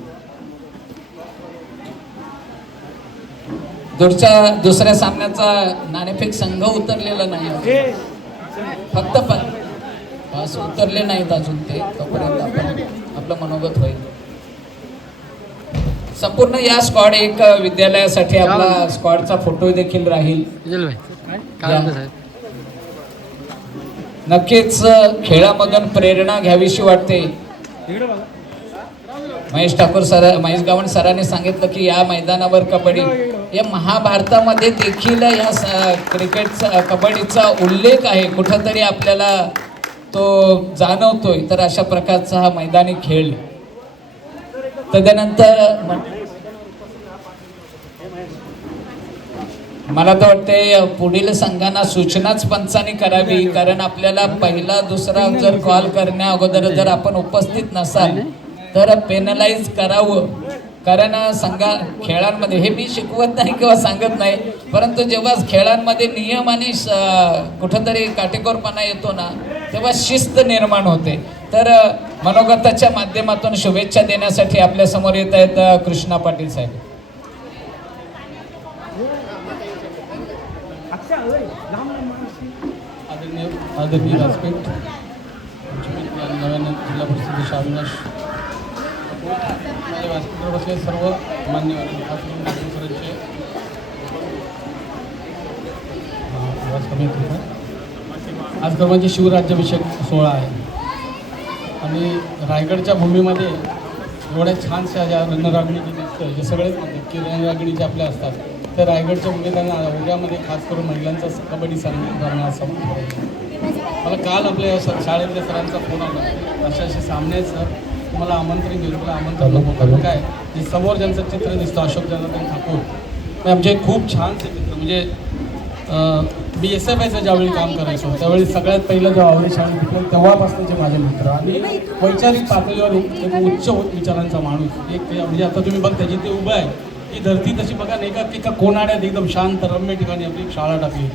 दुसऱ्या सामन्याचा नाणेफेक संघ उतरलेला नाही, फक्त पास उतरले नाहीत अजून. ते तोपर्यंत आपलं मनोगत होईल. संपूर्ण या स्क्वॉड, एक विद्यालयासाठी आपला स्क्वॉडचा फोटो देखील राहील. नक्कीच खेळामधून प्रेरणा घ्यावीशी वाटते. महेश गावण सरांनी सांगितलं की या मैदानावर कबड्डी, या महाभारतामध्ये देखील या क्रिकेटचा कबड्डीचा उल्लेख आहे, कुठंतरी आपल्याला तो जाणवतोय. तर अशा प्रकारचा हा मैदानी खेळ. तदनंतर मला तर वाटते पुढील संघांना सूचनाच पंचांनी करावी, कारण आपल्याला पहिला दुसरा जर कॉल करण्या अगोदर जर आपण उपस्थित नसाल तर पेनलाइज करावं. कारण खेळांमध्ये, हे मी शिकवत नाही किंवा सांगत नाही, परंतु जेव्हा खेळांमध्ये नियम आणि कुठंतरी काटेकोरपणा येतो ना, तेव्हा शिस्त निर्माण होते. तर मनोगताच्या माध्यमातून शुभेच्छा देण्यासाठी आपल्या समोर येत आहेत कृष्णा पाटील साहेब. आदरणीय व्यासपीठ, नव्याने जिल्हा परिषदेचे अविनाश माझ्या व्यासपीठावर बसले सर्व मान्यवर खास करून डॉक्टर सरांचे आवाज कमी येतो का? आज सर्वांचे शिवराज्याभिषेक सोहळा आहे आणि रायगडच्या भूमीमध्ये एवढ्या छानशा ज्या रणरागिणी जी दिसतं जे सगळेच म्हणतात की रणरागिणी जे आपल्या असतात त्या रायगडच्या भूमीला उद्यामध्ये खास करून महिलांचा कबड्डी सामना मला काल आपल्या शाळेतल्या सरांचा फोन आला अशा सामने सर तुम्हाला आमंत्रण घेऊन तुला आमंत्रण नको कारण काय जे समोर ज्यांचं चित्र दिसतं अशोक जनार्दन ठाकूर आमचे खूप छानसे चित्र म्हणजे BSF ज्यावेळी काम करायचो त्यावेळी सगळ्यात पहिलं जेव्हा आवडी शाळेत भेटलं तेव्हापासूनचे माझे मित्र आणि वैचारिक पातळीवर एक उच्च विचारांचा माणूस एक म्हणजे आता तुम्ही बघता जिथे उभं आहे ही धरती तशी बघा नाही का की का कोणाड्यात एकदम शांत रम्य ठिकाणी आपली शाळा टाकली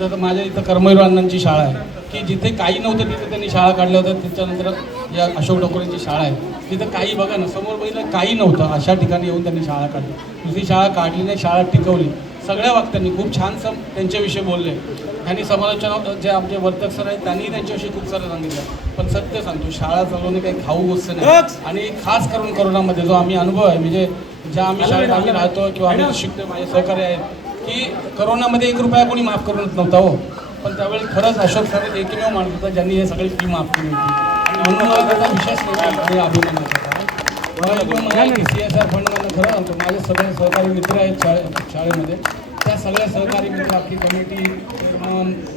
तर माझ्या इथं कर्मवीर अण्णांची शाळा आहे की जिथे काही नव्हतं तिथे त्यांनी शाळा काढल्या होत्या त्याच्यानंतर या अशोक ठाकूरांची शाळा आहे तिथं काही बघा ना समोर बघितलं काही नव्हतं अशा ठिकाणी येऊन त्यांनी शाळा काढली दुसरी शाळा काढली नाही शाळा टिकवली सगळ्या वक्त्यांनी खूप छान त्यांच्याविषयी बोलले त्यांनी समालोचना जे आमचे वर्तक सर आहेत त्यांनी त्यांच्याविषयी खूप सारं सांगितलं पण सत्य सांगतो शाळा चालवणे काही खाऊ गोष्ट नाही आणि खास करून कोरोनामध्ये जो आम्ही अनुभव आहे म्हणजे ज्या आम्ही शाळेत आम्ही राहतो किंवा आम्ही शिकतो माझे सहकारी आहेत की कोरोनामध्ये 1 रुपया कोणी माफ करूनच नव्हता हो पण त्यावेळी खरंच अशोक सर एकमेव माणूस होता ज्यांनी हे सगळी फी माफ केली होती आणि म्हणून मला त्याचा विशेष नाही अभिमान होता मला की CSR फंडमधून खरं सांगतो माझे सगळे सहकारी मित्र आहेत शाळेमध्ये त्या सगळ्या सहकारी मित्र आपली कमिटी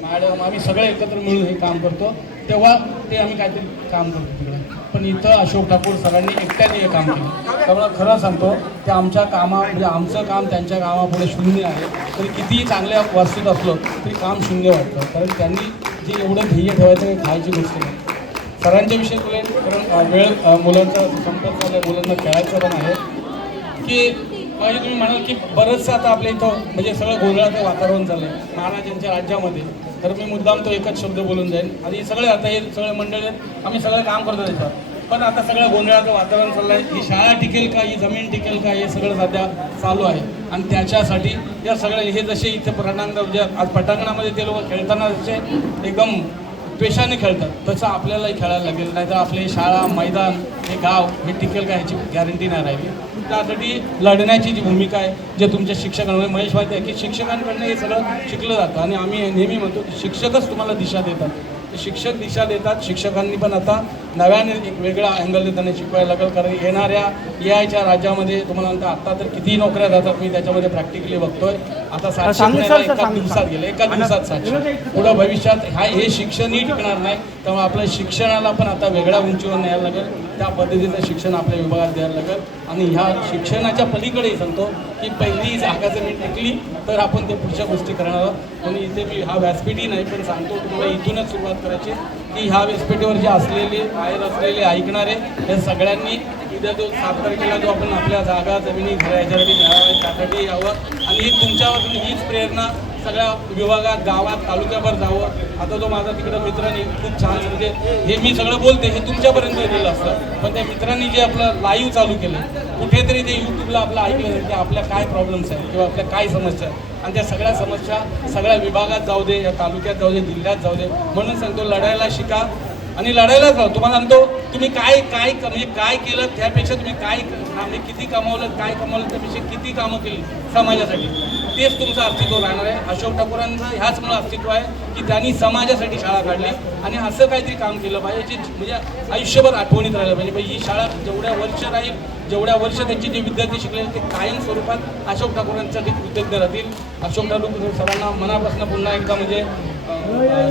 मॅडम आम्ही सगळे एकत्र मिळून हे काम करतो तेव्हा ते आम्ही काहीतरी काम करतो तिकडे पण इथं अशोक ठाकूर सरांनी एकट्याने हे काम केलं त्यामुळे खरं सांगतो ते आमच्या म्हणजे आमचं काम त्यांच्या कामापुढे शून्य आहे तरी कितीही चांगल्या वास्तूत असलो तरी काम शून्य वाटतं कारण त्यांनी जे एवढं ध्येय ठेवायचं हे खायची गोष्ट नाही सरांच्या विषयी बोलेन कारण वेळ मुलांचा संपर्क झाला मुलांना खेळायचं पण आहे की म्हणजे तुम्ही म्हणाल की बरंचसं आता आपल्या इथं म्हणजे सगळं गोंधळाचं वातावरण झालं आहे महाराजांच्या राज्यामध्ये तर मी मुद्दाम तो एकच शब्द बोलून जाईन आणि सगळे आता हे सगळे मंडळ आहेत आम्ही सगळं काम करतो त्याच्यावर पण आता सगळं गोंधळाचं वातावरण चाललं आहे ही शाळा टिकेल का ही जमीन टिकेल का हे सगळं सध्या चालू आहे आणि त्याच्यासाठी या सगळ्या हे जसे इथे पटांगण म्हणजे आज पटांगणामध्ये ते लोक खेळताना जसे एकदम पेशाने खेळतात तसं आपल्यालाही खेळायला लागेल नाहीतर आपली शाळा मैदान हे गाव हे टिकेल का ह्याची गॅरंटी नाही राहिली त्यासाठी लढण्याची जी भूमिका आहे जे तुमच्या शिक्षकांमध्ये महेश माहिती आहे की शिक्षकांकडनं हे सगळं शिकलं जातं आणि आम्ही नेहमी म्हणतो की शिक्षकच तुम्हाला दिशा देतात शिक्षक दिशा देतात शिक्षकांनी पण आता नव्याने एक वेगळा अँगल त्यांना शिकवायला लागेल कारण येणाऱ्या यायच्या राज्यामध्ये तुम्हाला म्हणता आत्ता तर किती नोकऱ्या जातात मी त्याच्यामध्ये प्रॅक्टिकली बघतोय आता एका दिवसात गेलं एका दिवसात 700 पुढं भविष्यात हे शिक्षणही टिकणार नाही त्यामुळे आपल्या शिक्षणाला पण आता वेगळ्या उंचीवर न्यायला लागेल त्या पद्धतीचं शिक्षण आपल्या विभागात द्यायला लागेल आणि ह्या शिक्षणाच्या पलीकडेही सांगतो की पहिली जागा जर मी टिकली तर आपण ते पुढच्या गोष्टी करणार आहोत आणि इथे मी हा व्यासपीठही नाही पण सांगतो तुम्हाला इथूनच सुरुवात करायची की ह्या व्यासपीठेवर जे असलेले बाहेर असलेले ऐकणारे हे सगळ्यांनी उद्या जो 7 तारखेला जो आपण आपल्या जागा जमिनी घर याच्यासाठी मिळाव्या त्यासाठी यावं आणि तुमच्यावरून हीच प्रेरणा सगळ्या विभागात गावात तालुक्यावर जावं आता जो माझा तिकडं मित्रांनी खूप छान म्हणजे हे मी सगळं बोलते हे तुमच्यापर्यंत गेलेलं असतं पण त्या मित्रांनी जे आपलं लाईव्ह चालू केलं कुठेतरी ते यूट्यूबला आपलं ऐकलं की आपल्या काय प्रॉब्लेम्स आहेत किंवा आपल्या काय समस्या आहेत आणि त्या सगळ्या समस्या सगळ्या विभागात जाऊ दे या तालुक्यात जाऊ दे जिल्ह्यात जाऊ दे म्हणून सांगतो लढायला शिका आणि लढायलाच राहा तुम्हाला सांगतो तुम्ही म्हणजे काय केलं त्यापेक्षा तुम्ही म्हणजे किती कमावलं काय कमावलं त्यापेक्षा किती कामं केली समाजासाठी तेच तुमचं अस्तित्व राहणार आहे अशोक ठाकूरांचं ह्याच मुळे अस्तित्व आहे की त्यांनी समाजासाठी शाळा काढली आणि असं काहीतरी काम केलं पाहिजे जे म्हणजे आयुष्यभर आठवणीत राहिलं पाहिजे ही शाळा जेवढ्या वर्ष राहील जेवढ्या वर्ष त्यांचे जे विद्यार्थी शिकलेले ते कायम स्वरूपात अशोक ठाकूरांसाठी कृतज्ञ राहतील अशोक ठाकूर सरांना मनापासून पुन्हा एकदा म्हणजे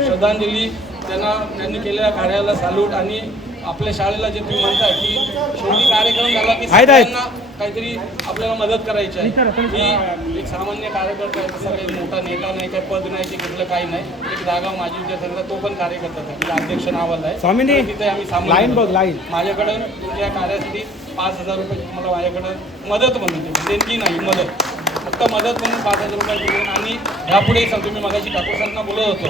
श्रद्धांजली त्यांनी केलेल्या कार्याला सॅल्यूट आणि आपल्या शाळेला जे तुम्ही म्हणताय की शेवटी कार्यक्रम झाला की सगळ्यांना काहीतरी आपल्याला मदत करायची आहे मी एक सामान्य कार्यकर्ता आहे तसा काही मोठा नेता नाही काही पद नाही ते कुठलं काही नाही एक जागा माझी विद्यार्थ्यांना तो पण कार्यकर्ता आहे अध्यक्ष नावाला आहे तिथे आम्ही सामान्य माझ्याकडं तुमच्या कार्यासाठी 5,000 रुपये तुम्हाला माझ्याकडं मदत म्हणून देणगी नाही मदत फक्त मदत म्हणून 5,000 रुपये दिले आणि ह्यापुढेही सांगतो मी मगाशी ठाकूर सरांना बोलत होतो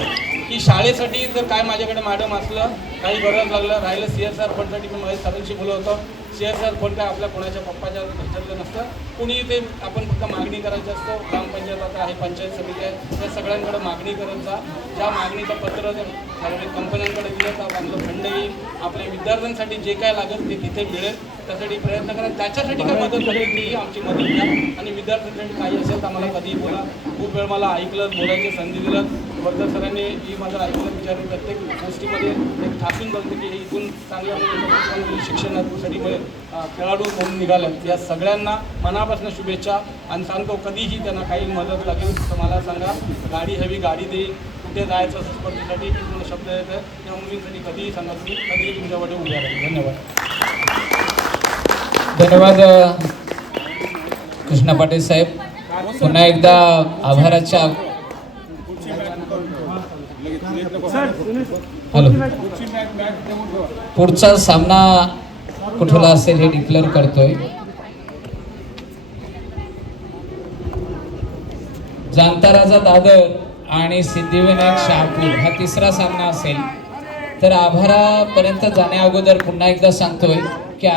की शाळेसाठी जर काय माझ्याकडे मॅडम असलं, काही गरज लागलं, राहिलं CSR फंडसाठी मी महेश सरांशी बोलत होतो. CSR फंड काय आपल्या कोणाच्या पप्पाच्या घरच्यातलं नसतं, कुणी ते आपण फक्त मागणी करायची असतो. ग्रामपंचायत आता आहे, पंचायत समिती आहे, त्या सगळ्यांकडे मागणी करत जा. ज्या मागणीचं पत्र जर ठराविक कंपन्यांकडे दिलं तर आपलं फंड येईल. आपल्या विद्यार्थ्यांसाठी जे काय लागेल ते तिथे मिळेल, त्यासाठी प्रयत्न करा. त्याच्यासाठी काय मदत करेल ती आमची मदत घ्या. आणि विद्यार्थ्यांसाठी काही असेल तर आम्हाला कधीही बोला. खूप वेळ मला ऐकलं, बोलायची संधी दिलं. वर्धा सरांनी ही माझं ऐकलं, विचारून प्रत्येक गोष्टीमध्ये एक ठासून बघते की इथून चांगल्या शिक्षणासाठी खेळाडू म्हणून निघाल्यात. या सगळ्यांना मनापासून शुभेच्छा आणि सांगतो कधीही त्यांना काही मदत लागेल तर मला सांगा. गाडी हवी, गाडी देईल. कुठे जायचं असं स्पर्धेसाठी पूर्ण शब्द येतं. त्या मुलींसाठी कधीही सांगा, तुम्ही कधीही तुमच्याकडे उभ्या राहील. धन्यवाद. धन्यवाद कृष्णा पाटील साहेब. पुन्हा एकदा आभाराच्या हॅलो. पुढचा सामना कुठला असेल हे डिक्लेअर करतोय. जाणता राजा दादर आणि सिद्धिविनायक शहापूर हा तिसरा सामना असेल. तर आभारापर्यंत जाण्या अगोदर पुन्हा एकदा सांगतोय की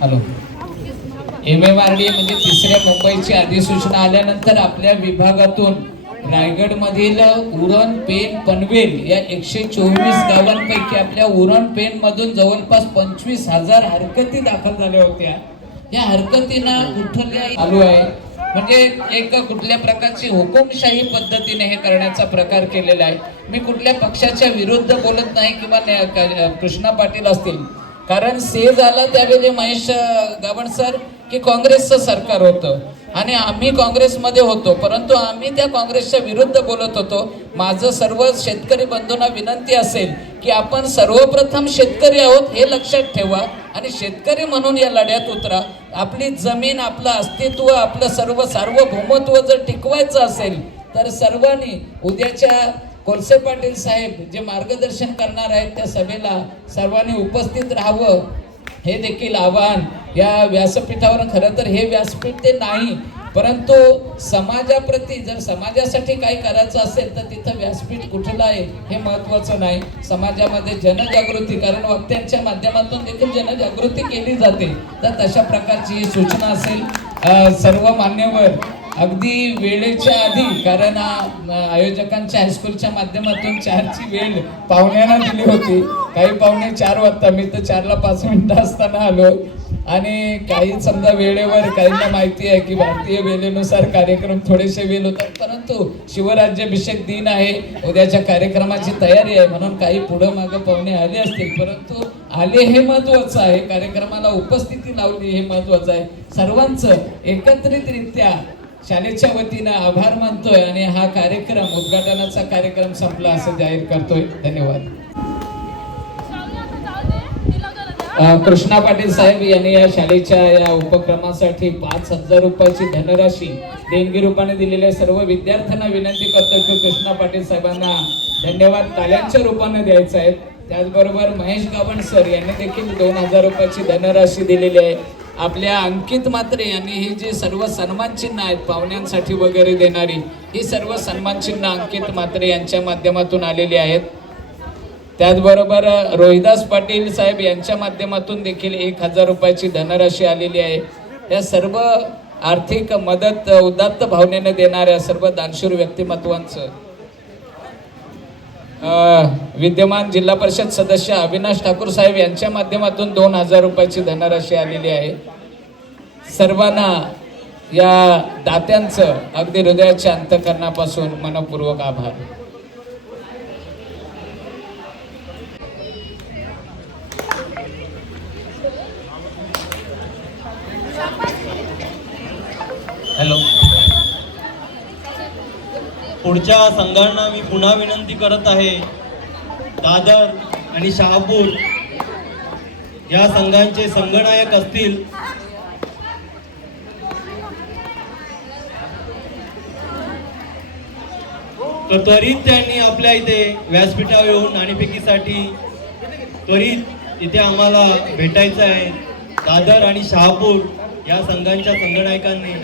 हॅलो MMRD म्हणजे तिसऱ्या मुंबईची अधिसूचना आल्यानंतर आपल्या विभागातून रायगडमधील उरण, पेन, पनवेल या 124 गावांपैकी आपल्या उरण, पेन मधून जवळपास 25,000 हरकती दाखल झाल्या होत्या. या हरकतींना कुठल्या चालू आहे म्हणजे एक कुठल्या प्रकारची हुकुमशाही पद्धतीने हे करण्याचा प्रकार केलेला आहे. मी कुठल्या पक्षाच्या विरुद्ध बोलत नाही किंवा कृष्णा पाटील असतील, कारण से झाला त्यावेळी महेश गावण सर की काँग्रेसचं सरकार होतं आणि आम्ही काँग्रेसमध्ये होतो, परंतु आम्ही त्या काँग्रेसच्या विरुद्ध बोलत होतो. माझं सर्व शेतकरी बंधूंना विनंती असेल की आपण सर्वप्रथम शेतकरी आहोत हे लक्षात ठेवा आणि शेतकरी म्हणून या लढ्यात उतरा. आपली जमीन, आपलं अस्तित्व, आपलं सर्व सार्वभौमत्व जर टिकवायचं असेल तर सर्वांनी उद्याच्या कोळसे पाटील साहेब जे मार्गदर्शन करणार आहेत त्या सभेला सर्वांनी उपस्थित राहावं हे देखील आवाहन या व्यासपीठावर. खरं तर हे व्यासपीठ ते नाही, परंतु समाजाप्रती जर समाजासाठी काही करायचं असेल तर तिथं व्यासपीठ कुठलं आहे हे महत्त्वाचं नाही. समाजामध्ये जनजागृती, कारण वक्त्यांच्या माध्यमातून देखील जनजागृती केली जाते, तर तशा प्रकारची ही सूचना असेल. सर्व मान्यवर अगदी वेळेच्या आधी, कारण आयोजकांच्या हायस्कूलच्या माध्यमातून 4ची वेळ पाहुण्यांना दिली होती. काही पाहुणे 4 वाजता, मी तर 4ला 5 मिनिटं असताना आलो आणि काही समजा वेळेवर, काहींना माहिती आहे की भारतीय वेळेनुसार कार्यक्रम थोडेसे वेळ होतात, परंतु शिवराज्याभिषेक दिन आहे, उद्याच्या कार्यक्रमाची तयारी आहे म्हणून काही पुढं मागं पाहुणे आले असतील, परंतु आले हे महत्वाचं आहे. कार्यक्रमाला उपस्थिती लावली हे महत्वाचं आहे. सर्वांचं एकत्रितरित्या शाळेच्या वतीनं आभार मानतोय आणि हा कार्यक्रम, उद्घाटनाचा कार्यक्रम संपला असं जाहीर करतोय. धन्यवाद. कृष्णा पाटील साहेब यांनी या शाळेच्या या उपक्रमासाठी 5,000 रुपयाची धनराशी देणगी रूपाने दिलेल्या सर्व विद्यार्थ्यांना विनंती करतो की कृष्णा पाटील साहेबांना धन्यवाद टाळ्यांच्या रूपाने द्यायचे आहेत. त्याचबरोबर महेश गावण सर यांनी देखील 2,000 रुपयाची धनराशी दिलेली आहे. आपल्या अंकित म्हात्रे यांनी ही जे सर्व सन्मान चिन्ह आहेत पाहुण्यांसाठी वगैरे देणारी, ही सर्व सन्मान चिन्ह अंकित म्हात्रे यांच्या माध्यमातून आलेली आहेत. त्याचबरोबर रोहिदास पाटील साहेब यांच्या माध्यमातून देखील 1,000 रुपयाची धनराशी आलेली आहे. या सर्व आर्थिक मदत उदात्त भावनेने देणाऱ्या सर्व दानशूर व्यक्तिमत्वांचं विद्यमान जिल्हा परिषद सदस्य अविनाश ठाकूर साहेब यांच्या माध्यमातून 2,000 रुपयाची धनराशी आलेली आहे. सर्वांना या दात्यांचं अगदी हृदयाच्या अंतःकरणापासून मनपूर्वक आभार. हॅलो, पुढच्या संघांना मी पुन्हा विनंती करत आहे, दादर आणि शहापूर या संघांचे संघनायक असतील तर त्वरित त्यांनी आपल्या इथे व्यासपीठावर येऊन नाणेफेकीसाठी त्वरित इथे आम्हाला भेटायचं आहे. दादर आणि शहापूर या संघांच्या संघनायकांनी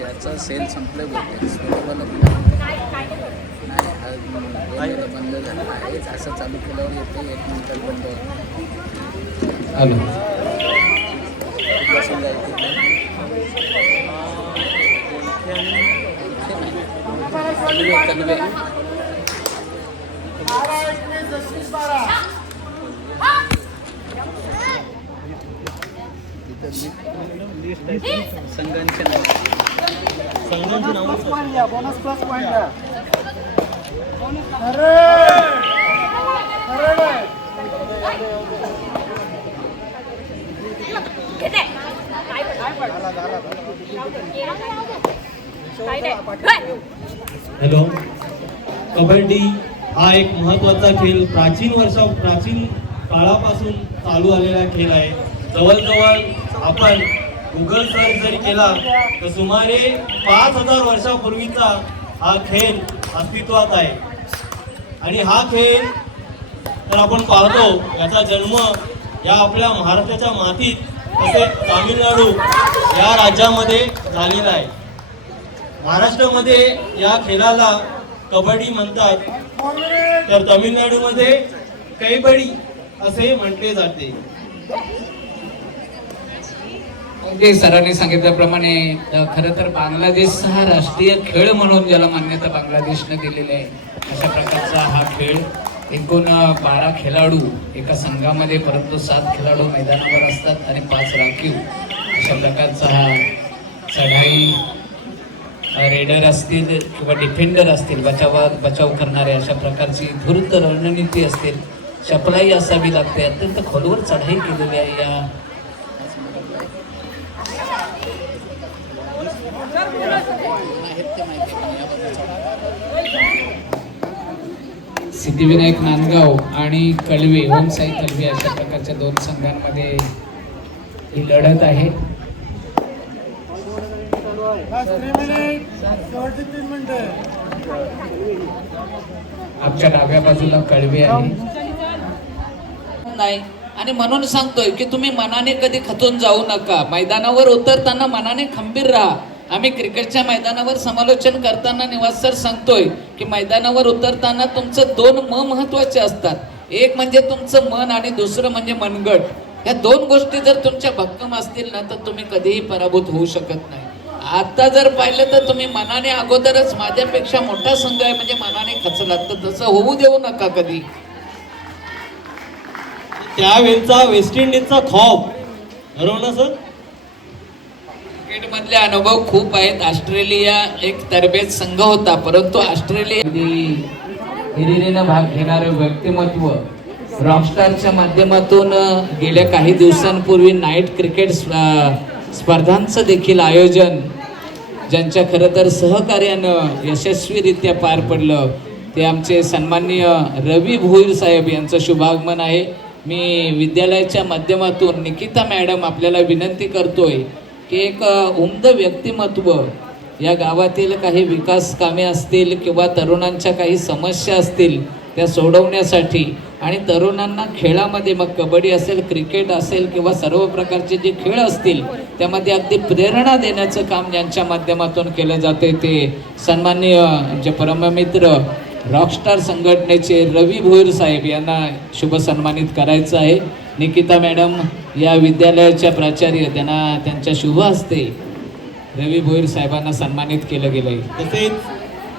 याचा सेल संपले बोलते बंद झालं आहे असं चालू केल्यावर येते 1 मिनिटात बंद होतं. हॅलो संघांचे हॅलो. कबड्डी हा एक महत्त्वाचा खेळ प्राचीन काळापासून चालू आलेला खेळ आहे. जवळजवळ आपण गुगल सर्च जरी केला तर सुमारे 5000 वर्षापूर्वीचा हा खेळ अस्तित्वात आहे. आणि हा खेळ तर आपण पाहतो याचा जन्म या आपल्या महाराष्ट्राच्या मातीत तसेच तामिळनाडू या राज्यामध्ये झालेला आहे. महाराष्ट्रामध्ये या खेळाला कबड्डी म्हणतात तर तामिळनाडूमध्ये कैबडी असे म्हटले जाते. सरांनी सांगितल्याप्रमाणे खरं तर बांगलादेश हा राष्ट्रीय खेळ म्हणून ज्याला मान्यता बांगलादेशने दिलेली आहे अशा प्रकारचा हा खेळ. एकूण 12 खेळाडू एका संघामध्ये, परंतु 7 खेळाडू मैदानावर असतात आणि 5 राखीव. अशा प्रकारचा हा चढाई रेडर असतील किंवा डिफेंडर असतील, बचाव करणारे अशा प्रकारची धूर्त रणनीती असतील, चपलाई असावी लागते. अत्यंत खोलवर चढाई केलेली आहे या सिद्धिविनायक नांदगाव आणि कळवे, ओमसाई कळवे अशा प्रकारच्या 2 संघांमध्ये ही लढत आहे. आमच्या डाव्या बाजूला कळवे आहे नाही आणि म्हणून सांगतोय की तुम्ही मनाने कधी खचून जाऊ नका. मैदानावर उतरताना मनाने खंबीर राहा. आम्ही क्रिकेटच्या मैदानावर समालोचन करताना निवास सर सांगतोय की मैदानावर उतरताना तुमचं 2 महत्वाचे असतात. एक म्हणजे तुमचं मन आणि दुसरं म्हणजे मनगट. या 2 गोष्टी जर तुमच्या भक्कम असतील ना तर तुम्ही कधीही पराभूत होऊ शकत नाही. आता जर पाहिलं तर तुम्ही मनाने अगोदरच माझ्यापेक्षा मोठा संघ आहे म्हणजे मनाने खचलात, तर तसं होऊ देऊ नका कधी. त्यावेळचा वेस्ट इंडिजचा खॉप बरोबर ना सर? क्रिकेट मधले अनुभव खूप आहेत. ऑस्ट्रेलिया एक तरबेज संघ होता, परंतु ऑस्ट्रेलिया हिरिरीनं भाग घेणारे व्यक्तिमत्व रॉकस्टारच्या माध्यमातून गेल्या काही दिवसांपूर्वी नाईट क्रिकेट स्पर्धांचं देखील आयोजन ज्यांच्या खरं तर सहकार्यानं यशस्वीरित्या पार पडलं ते आमचे सन्माननीय रवी भोईर साहेब यांचं शुभागमन आहे. मी विद्यालयाच्या माध्यमातून निकिता मॅडम आपल्याला विनंती करतोय की एक उमद व्यक्तिमत्व या गावातील काही विकास कामे असतील किंवा तरुणांच्या काही समस्या असतील त्या सोडवण्यासाठी आणि तरुणांना खेळामध्ये मग कबड्डी असेल, क्रिकेट असेल किंवा सर्व प्रकारचे जे खेळ असतील त्यामध्ये अगदी प्रेरणा देण्याचं काम ज्यांच्या माध्यमातून केलं जाते ते सन्माननीय जे परममित्र रॉकस्टार संघटनेचे रवी भोईर साहेब यांना शुभ सन्मानित करायचं आहे. निकिता मॅडम या विद्यालयाच्या प्राचार्य, त्यांना त्यांच्या शुभ हस्ते रवी भोईर साहेबांना सन्मानित केलं गेलं आहे. तसेच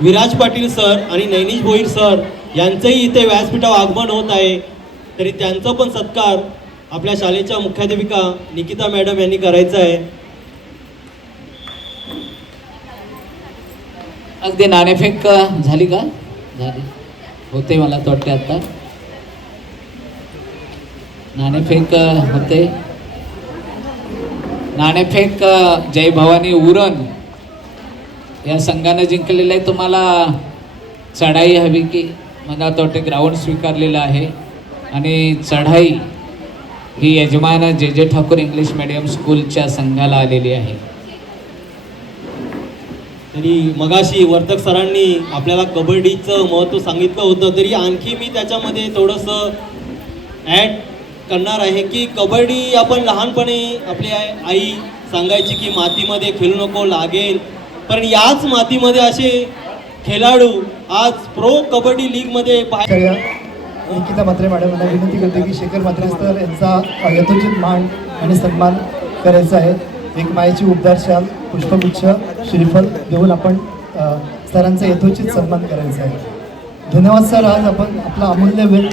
विराज पाटील सर आणि नैनिश भोईर सर यांचंही इथे व्यासपीठावर आगमन होत आहे, तरी त्यांचा पण सत्कार आपल्या शाळेच्या मुख्याध्यापिका निकिता मॅडम यांनी करायचा आहे. अगदी नाणेफेक झाली का? झाली होते, मला तो वाटते आता नाणेफेक होते. नाणेफेक जय भवानी उरण या संघानं जिंकलेलं आहे. तुम्हाला चढाई हवी की? मला तो वाटते ग्राउंड स्वीकारलेलं आहे आणि चढाई ही यजमान जे ठाकूर इंग्लिश मीडियम स्कूलच्या संघाला आलेली आहे. तरी मगाशी वर्तक सरांनी आपल्याला कबड्डीचं महत्त्व सांगितलं होतं, तरी आणखी मी त्याच्यामध्ये थोडंसं ॲड करणार आहे की कबड्डी आपण लहानपणी आपली आई सांगायची की मातीमध्ये खेळू नको लागेल, पण याच मातीमध्ये असे खेळाडू आज प्रो कबड्डी लीगमध्ये तर निकिता म्हात्रे मॅडमांना विनंती करते की शेखर म्हात्रे सर यांचा यथोचित मान आणि सन्मान करायचा आहे. एक मायेची उबदार शाल, पुष्पगुच्छ, श्रीफल देऊन आपण सरांचा यथोचित सन्मान करायचा आहे. धन्यवाद सर, आज आपण आपला अमूल्य वेळ